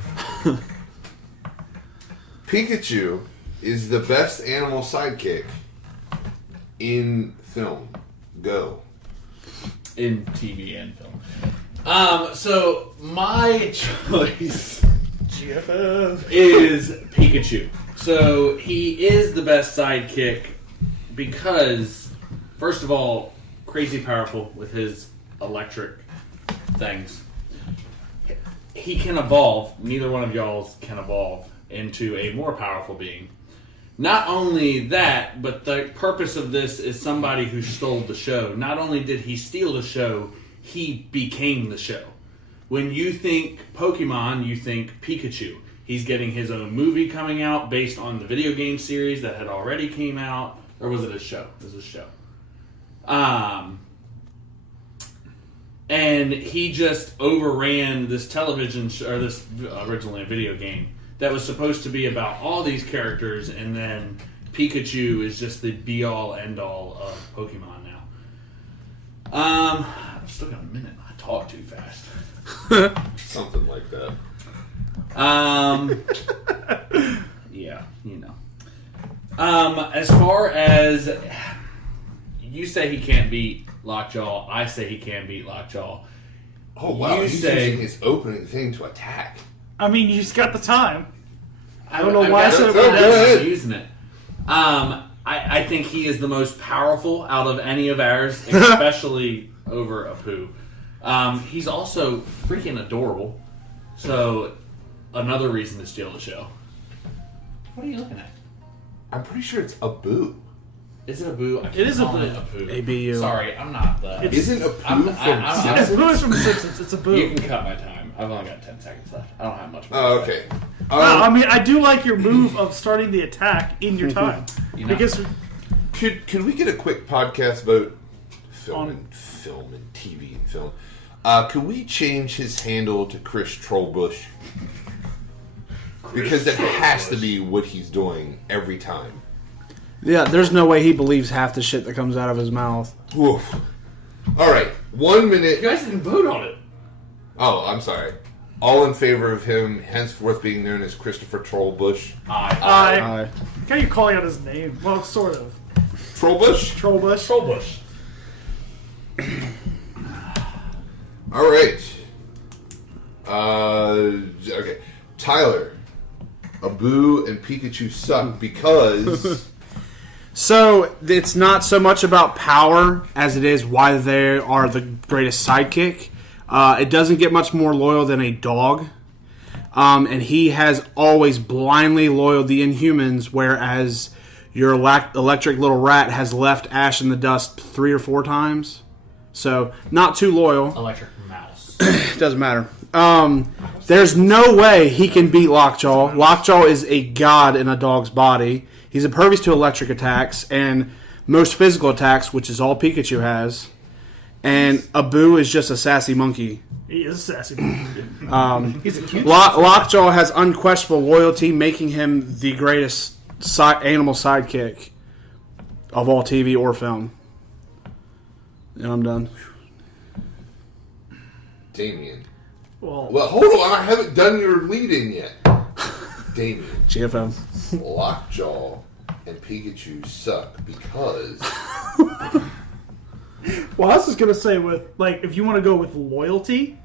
Pikachu is the best animal sidekick in film. Go. In TV and film. So my choice GFF is Pikachu. So he is the best sidekick because, first of all, crazy powerful with his electric things. He can evolve. Neither one of y'all can evolve into a more powerful being. Not only that, but the purpose of this is somebody who stole the show. Not only did he steal the show, he became the show. When you think Pokemon, you think Pikachu. He's getting his own movie coming out based on the video game series that had already came out. Or was it a show? It was a show. And he just overran this television show, or this originally a video game that was supposed to be about all these characters, and then Pikachu is just the be-all, end-all of Pokemon now. I've still got a minute. I talk too fast. Something like that. Yeah, as far as you say he can't beat Lockjaw, I say he can beat Lockjaw. Oh wow! You He's say using his opening thing to attack. I mean, you just got the time. I don't know why I said it like that. I'm using it. I think he is the most powerful out of any of ours, especially over Apu. He's also freaking adorable. So, another reason to steal the show. What are you looking at? I'm pretty sure it's Abu. Is it Abu? It is Apu. ABU. Sorry, I'm not the... Isn't Abu from It's Simpsons? Boo is from The Simpsons. It's a boo. You can cut my time. I've only got 10 seconds left. I don't have much more. Oh, okay. Wow, I mean, I do like your move of starting the attack in your time. You know. Because Could we get a quick podcast about film and TV and film? Could we change his handle to Chris Trollbusch? Because that has to be what he's doing every time. Yeah, there's no way he believes half the shit that comes out of his mouth. Oof. All right, 1 minute. You guys didn't vote on it. Oh, I'm sorry. All in favor of him henceforth being known as Christopher Trollbusch. how are you calling out his name? Well, sort of. Trollbusch? Trollbusch. All right. Okay. Tyler, Abu and Pikachu suck because... So, it's not so much about power as it is why they are the greatest sidekick. It doesn't get much more loyal than a dog. And he has always blindly loyal the Inhumans, whereas your electric little rat has left Ash in the dust 3 or 4 times. So, not too loyal. Electric mouse. Doesn't matter. There's no way he can beat Lockjaw. Lockjaw is a god in a dog's body. He's impervious to electric attacks and most physical attacks, which is all Pikachu has. And Abu is just a sassy monkey. He is a sassy monkey. He's a cute Lockjaw has unquestionable loyalty, making him the greatest animal sidekick of all TV or film. And I'm done. Damian. Well, Hold on. I haven't done your lead-in yet. Damian. GFM. Lockjaw and Pikachu suck because... Well, I was just gonna say if you want to go with loyalty,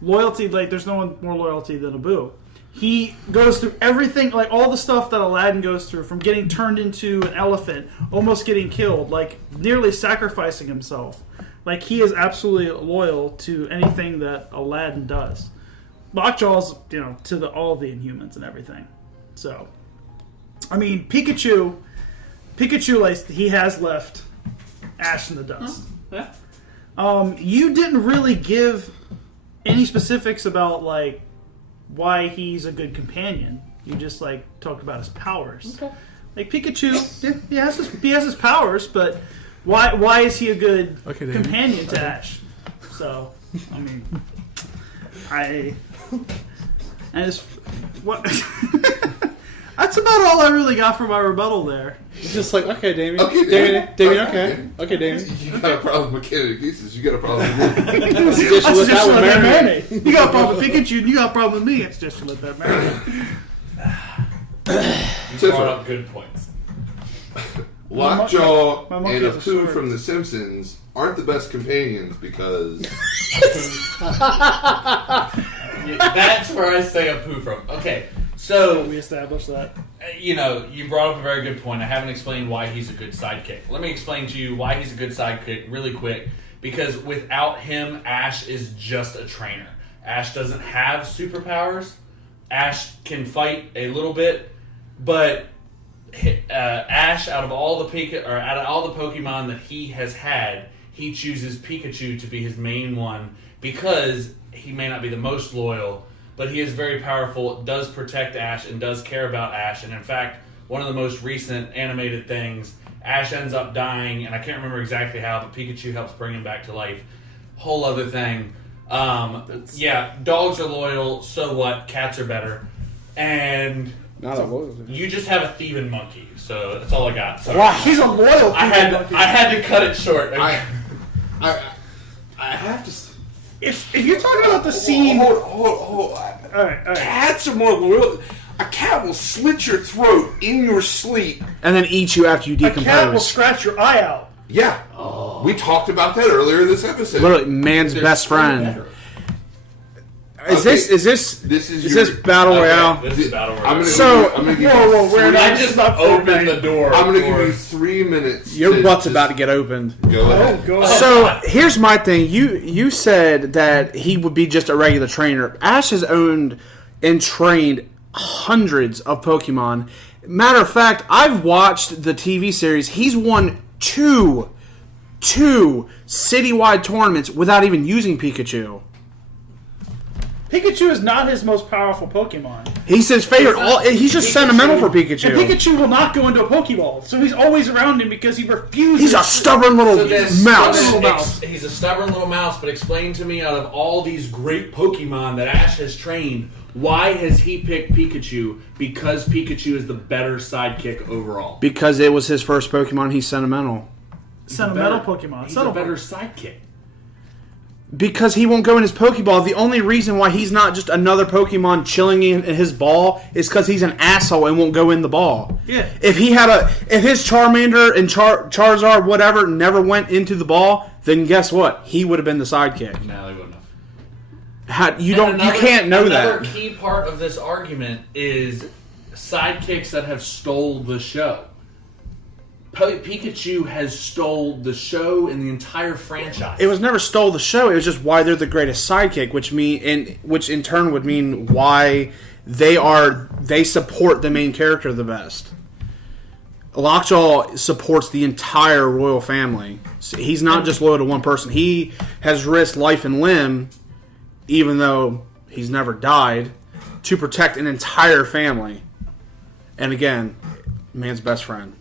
there's no one more loyalty than Abu. He goes through everything, like all the stuff that Aladdin goes through, from getting turned into an elephant, almost getting killed, like nearly sacrificing himself. Like he is absolutely loyal to anything that Aladdin does. Lockjaw's, to all the Inhumans and everything. So, I mean, Pikachu, like, he has left Ash in the dust. Yeah. You didn't really give any specifics about like why he's a good companion. You just like talked about his powers. Okay. Like Pikachu, he has his powers, but why is he a good companion to Ash? So, I mean, I just what. That's about all I really got for my rebuttal there. It's just like, okay, Damian. Okay, Damian, okay. Okay, Damian. You got a problem with Canada Gooses. You got a problem with me. That's just let that marinate. You got a problem with Pikachu, and you got a problem with me. It's just to let that marinate. You brought up good points. Lockjaw my monkey and has a Apu sword. from The Simpsons aren't the best companions because... That's where I say Apu from. Okay, so... We established that. You brought up a very good point. I haven't explained why he's a good sidekick. Let me explain to you why he's a good sidekick really quick. Because without him, Ash is just a trainer. Ash doesn't have superpowers. Ash can fight a little bit, but Ash, out of all the Pokemon that he has had, he chooses Pikachu to be his main one because he may not be the most loyal, but he is very powerful, does protect Ash, and does care about Ash. And in fact, one of the most recent animated things, Ash ends up dying, and I can't remember exactly how, but Pikachu helps bring him back to life. Whole other thing. Dogs are loyal, so what? Cats are better. And you just have a thieving monkey, so that's all I got. Sorry. Wow, he's a loyal thieving monkey. I had to cut it short. I have to... If you're talking about the scene... Hold. All right. Cats are more loyal. A cat will slit your throat in your sleep. And then eat you after you A decompose. cat will scratch your eye out. Yeah. We talked about that earlier this episode. Literally, man's best friend. Is this battle royale? This is battle royale. I'm gonna give I just opened the door. I'm going to give you 3 minutes. Your butt's about to get opened. Go ahead. Go ahead. So here's my thing. You said that he would be just a regular trainer. Ash has owned and trained hundreds of Pokemon. Matter of fact, I've watched the TV series. He's won two citywide tournaments without even using Pikachu. Pikachu is not his most powerful Pokemon. He's his favorite. He's just sentimental for Pikachu. And Pikachu will not go into a Pokeball, so he's always around him because he refuses. He's a stubborn little mouse. He's a stubborn little mouse, but explain to me, out of all these great Pokemon that Ash has trained, why has he picked Pikachu? Because Pikachu is the better sidekick overall. Because it was his first Pokemon. He's sentimental. Sentimental Pokemon. He's a better sidekick. Because he won't go in his Pokeball. The only reason why he's not just another Pokemon chilling in his ball is because he's an asshole and won't go in the ball. Yeah. If his Charmander and Charizard, whatever, never went into the ball, then guess what? He would have been the sidekick. No, they wouldn't have. You can't know that. Another key part of this argument is sidekicks that have stole the show. Pikachu has stole the show and the entire franchise. It was never stole the show. It was just why they're the greatest sidekick, which in turn would mean why they support the main character the best. Lockjaw supports the entire royal family. So he's not just loyal to one person. He has risked life and limb, even though he's never died, to protect an entire family. And again, man's best friend.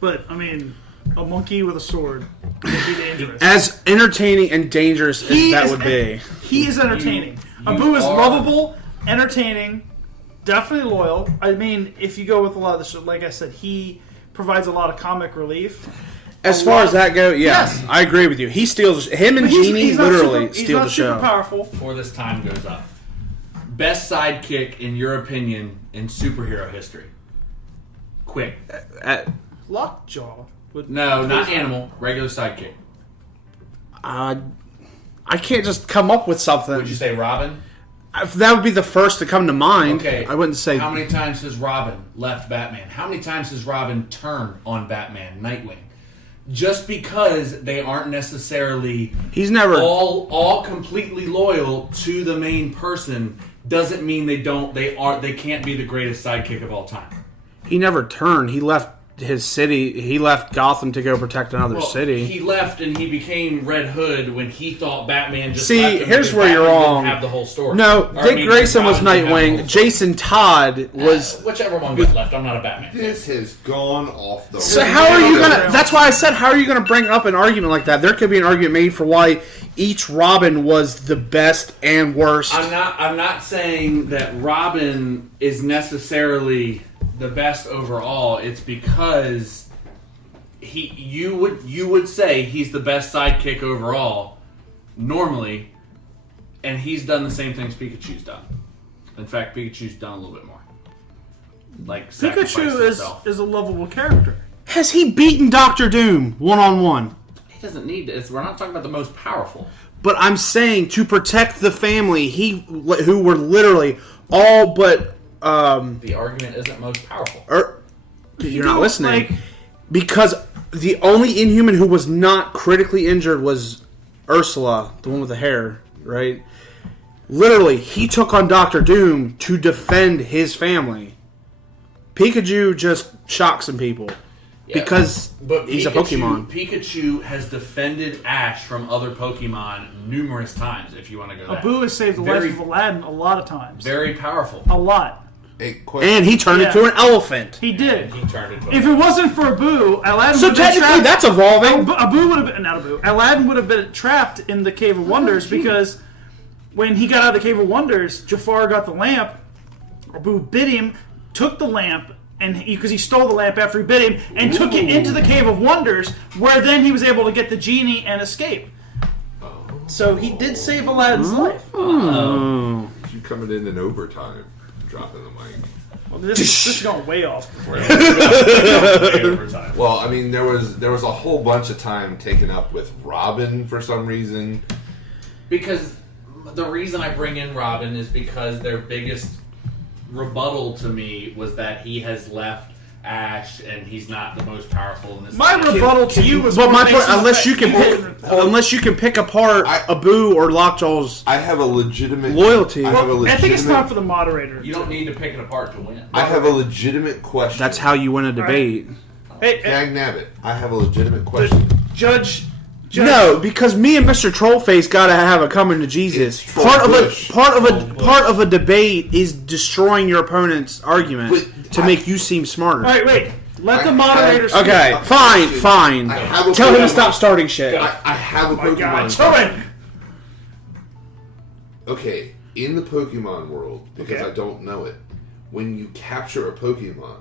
But, I mean, a monkey with a sword would be dangerous. As entertaining and dangerous as that would be. He is entertaining. Abu is lovable, entertaining, definitely loyal. I mean, if you go with a lot of the show, like I said, he provides a lot of comic relief. As far as that goes, yes, I agree with you. He steals. Him and Genie literally steal the show. He's not super powerful. Before this time goes up, best sidekick in your opinion in superhero history? Quick. Lockjaw. No, not animal. Regular sidekick. I can't just come up with something. Would you say Robin? That would be the first to come to mind. Okay. I wouldn't say. How many times has Robin left Batman? How many times has Robin turned on Batman, Nightwing? Just because they aren't necessarily all completely loyal to the main person doesn't mean they can't be the greatest sidekick of all time. He never turned. He left his city. He left Gotham to go protect another city. He left and he became Red Hood when he thought Batman just See, left him here's where Batman you're wrong. Didn't have the whole story. No, Dick Grayson was Nightwing. Jason Todd was whichever one got left. I'm not a Batman. This has gone off the. So how are you gonna? That's why I said, how are you gonna bring up an argument like that? There could be an argument made for why each Robin was the best and worst. I'm not saying that Robin is necessarily the best overall. It's because you would say he's the best sidekick overall normally, and he's done the same things Pikachu's done. In fact, Pikachu's done a little bit more. Like Pikachu is a lovable character. Has he beaten Dr. Doom one-on-one? He doesn't need to. We're not talking about the most powerful. But I'm saying to protect the family, who were literally all but. The argument isn't most powerful. You're not listening. Because the only Inhuman who was not critically injured was Ursula, the one with the hair, right? Literally, he took on Dr. Doom to defend his family. Pikachu just shocks some people. Because he's a Pokemon. Pikachu has defended Ash from other Pokemon numerous times, if you want to go there. Abu has saved the life of Aladdin a lot of times. Very powerful. A lot. And he turned into an elephant. He did. He turned into if it wasn't for Abu, Aladdin would have been trapped. That's evolving. Aladdin would have been trapped in the Cave of Wonders because when he got out of the Cave of Wonders, Jafar got the lamp. Abu bit him, took the lamp, and because he stole the lamp after he bit him, and took it into the Cave of Wonders, where then he was able to get the genie and escape. So he did save Aladdin's life. You coming in overtime, dropping the mic. Well, this is going way off. Well, I mean, there was a whole bunch of time taken up with Robin for some reason. Because the reason I bring in Robin is because their biggest rebuttal to me was that he has left Ash and he's not the most powerful in this. My rebuttal to you was, but my point, unless you can pick apart Abu or Lockjaw's, I have a legitimate loyalty. I think it's time for the moderator. You don't need to pick it apart to win. I have a legitimate question. That's how you win a debate. Hey, Dag Nabbit, I have a legitimate question. Judge. No, because me and Mr. Trollface gotta have a coming to Jesus. Part of a debate is destroying your opponent's argument to make you seem smarter. All right, wait. Let the moderator speak. Okay, fine. Tell him to stop starting shit. I have a Pokemon. God, show it. Okay, in the Pokemon world, because I don't know it, when you capture a Pokemon,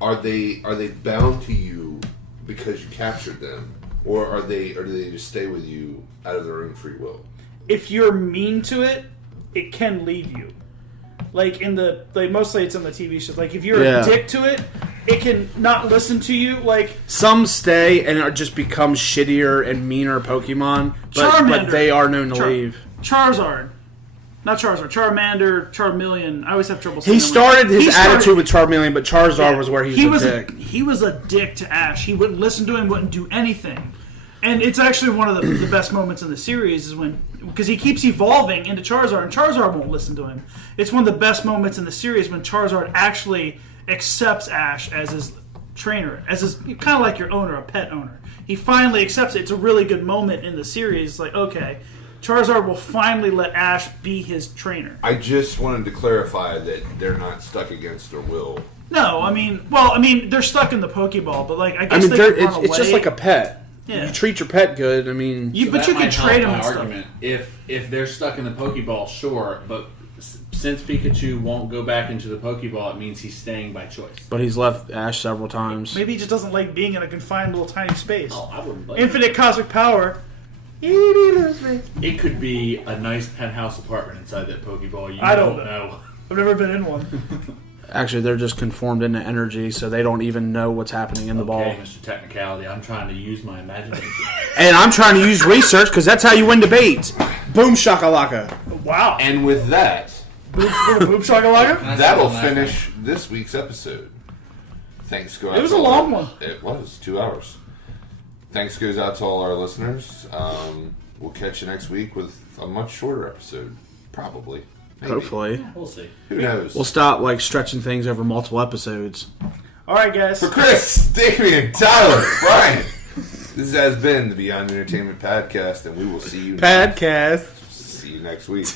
are they bound to you because you captured them? Or do they just stay with you out of their own free will? If you're mean to it, it can leave you. Like mostly it's in the TV shows. Like if you're a dick to it, it can not listen to you. Like some stay and just become shittier and meaner Pokemon, but they are known to leave. Charizard Not Charizard. Charmander, Charmeleon. I always have trouble saying He them. started his He started- attitude with Charmeleon, but Charizard was where he was a dick. He was a dick to Ash. He wouldn't listen to him, wouldn't do anything. And it's actually one of the best moments in the series is when... Because he keeps evolving into Charizard, and Charizard won't listen to him. It's one of the best moments in the series when Charizard actually accepts Ash as his trainer, as his... Kind of like your owner, a pet owner. He finally accepts it. It's a really good moment in the series. It's like, okay... Charizard will finally let Ash be his trainer. I just wanted to clarify that they're not stuck against their will. No, I mean, they're stuck in the Pokeball, but like, I guess it's just like a pet. Yeah. You treat your pet good. I mean, but you can trade them my and stuff. argument. If they're stuck in the Pokeball, sure, but since Pikachu won't go back into the Pokeball, it means he's staying by choice. but he's left Ash several times. Maybe he just doesn't like being in a confined little tiny space. Oh, I wouldn't like Infinite cosmic power. It could be a nice penthouse apartment inside that Pokeball. You I don't know. I've never been in one. Actually, they're just conformed into energy, so they don't even know what's happening in the ball. Okay, Mr. Technicality, I'm trying to use my imagination. And I'm trying to use research because that's how you win debates. Boom shakalaka. Wow. And with that, Boop shakalaka? that'll finish this week's episode. Thanks go out It was to a all long our- one. It was 2 hours. Thanks goes out to all our listeners. We'll catch you next week with a much shorter episode, probably. Maybe. Hopefully. We'll see. Who knows? We'll stop like stretching things over multiple episodes. All right, guys. For Chris, Damian, Tyler, Brian, this has been the Beyond Entertainment Podcast, and we will see you Podcast. see you next week.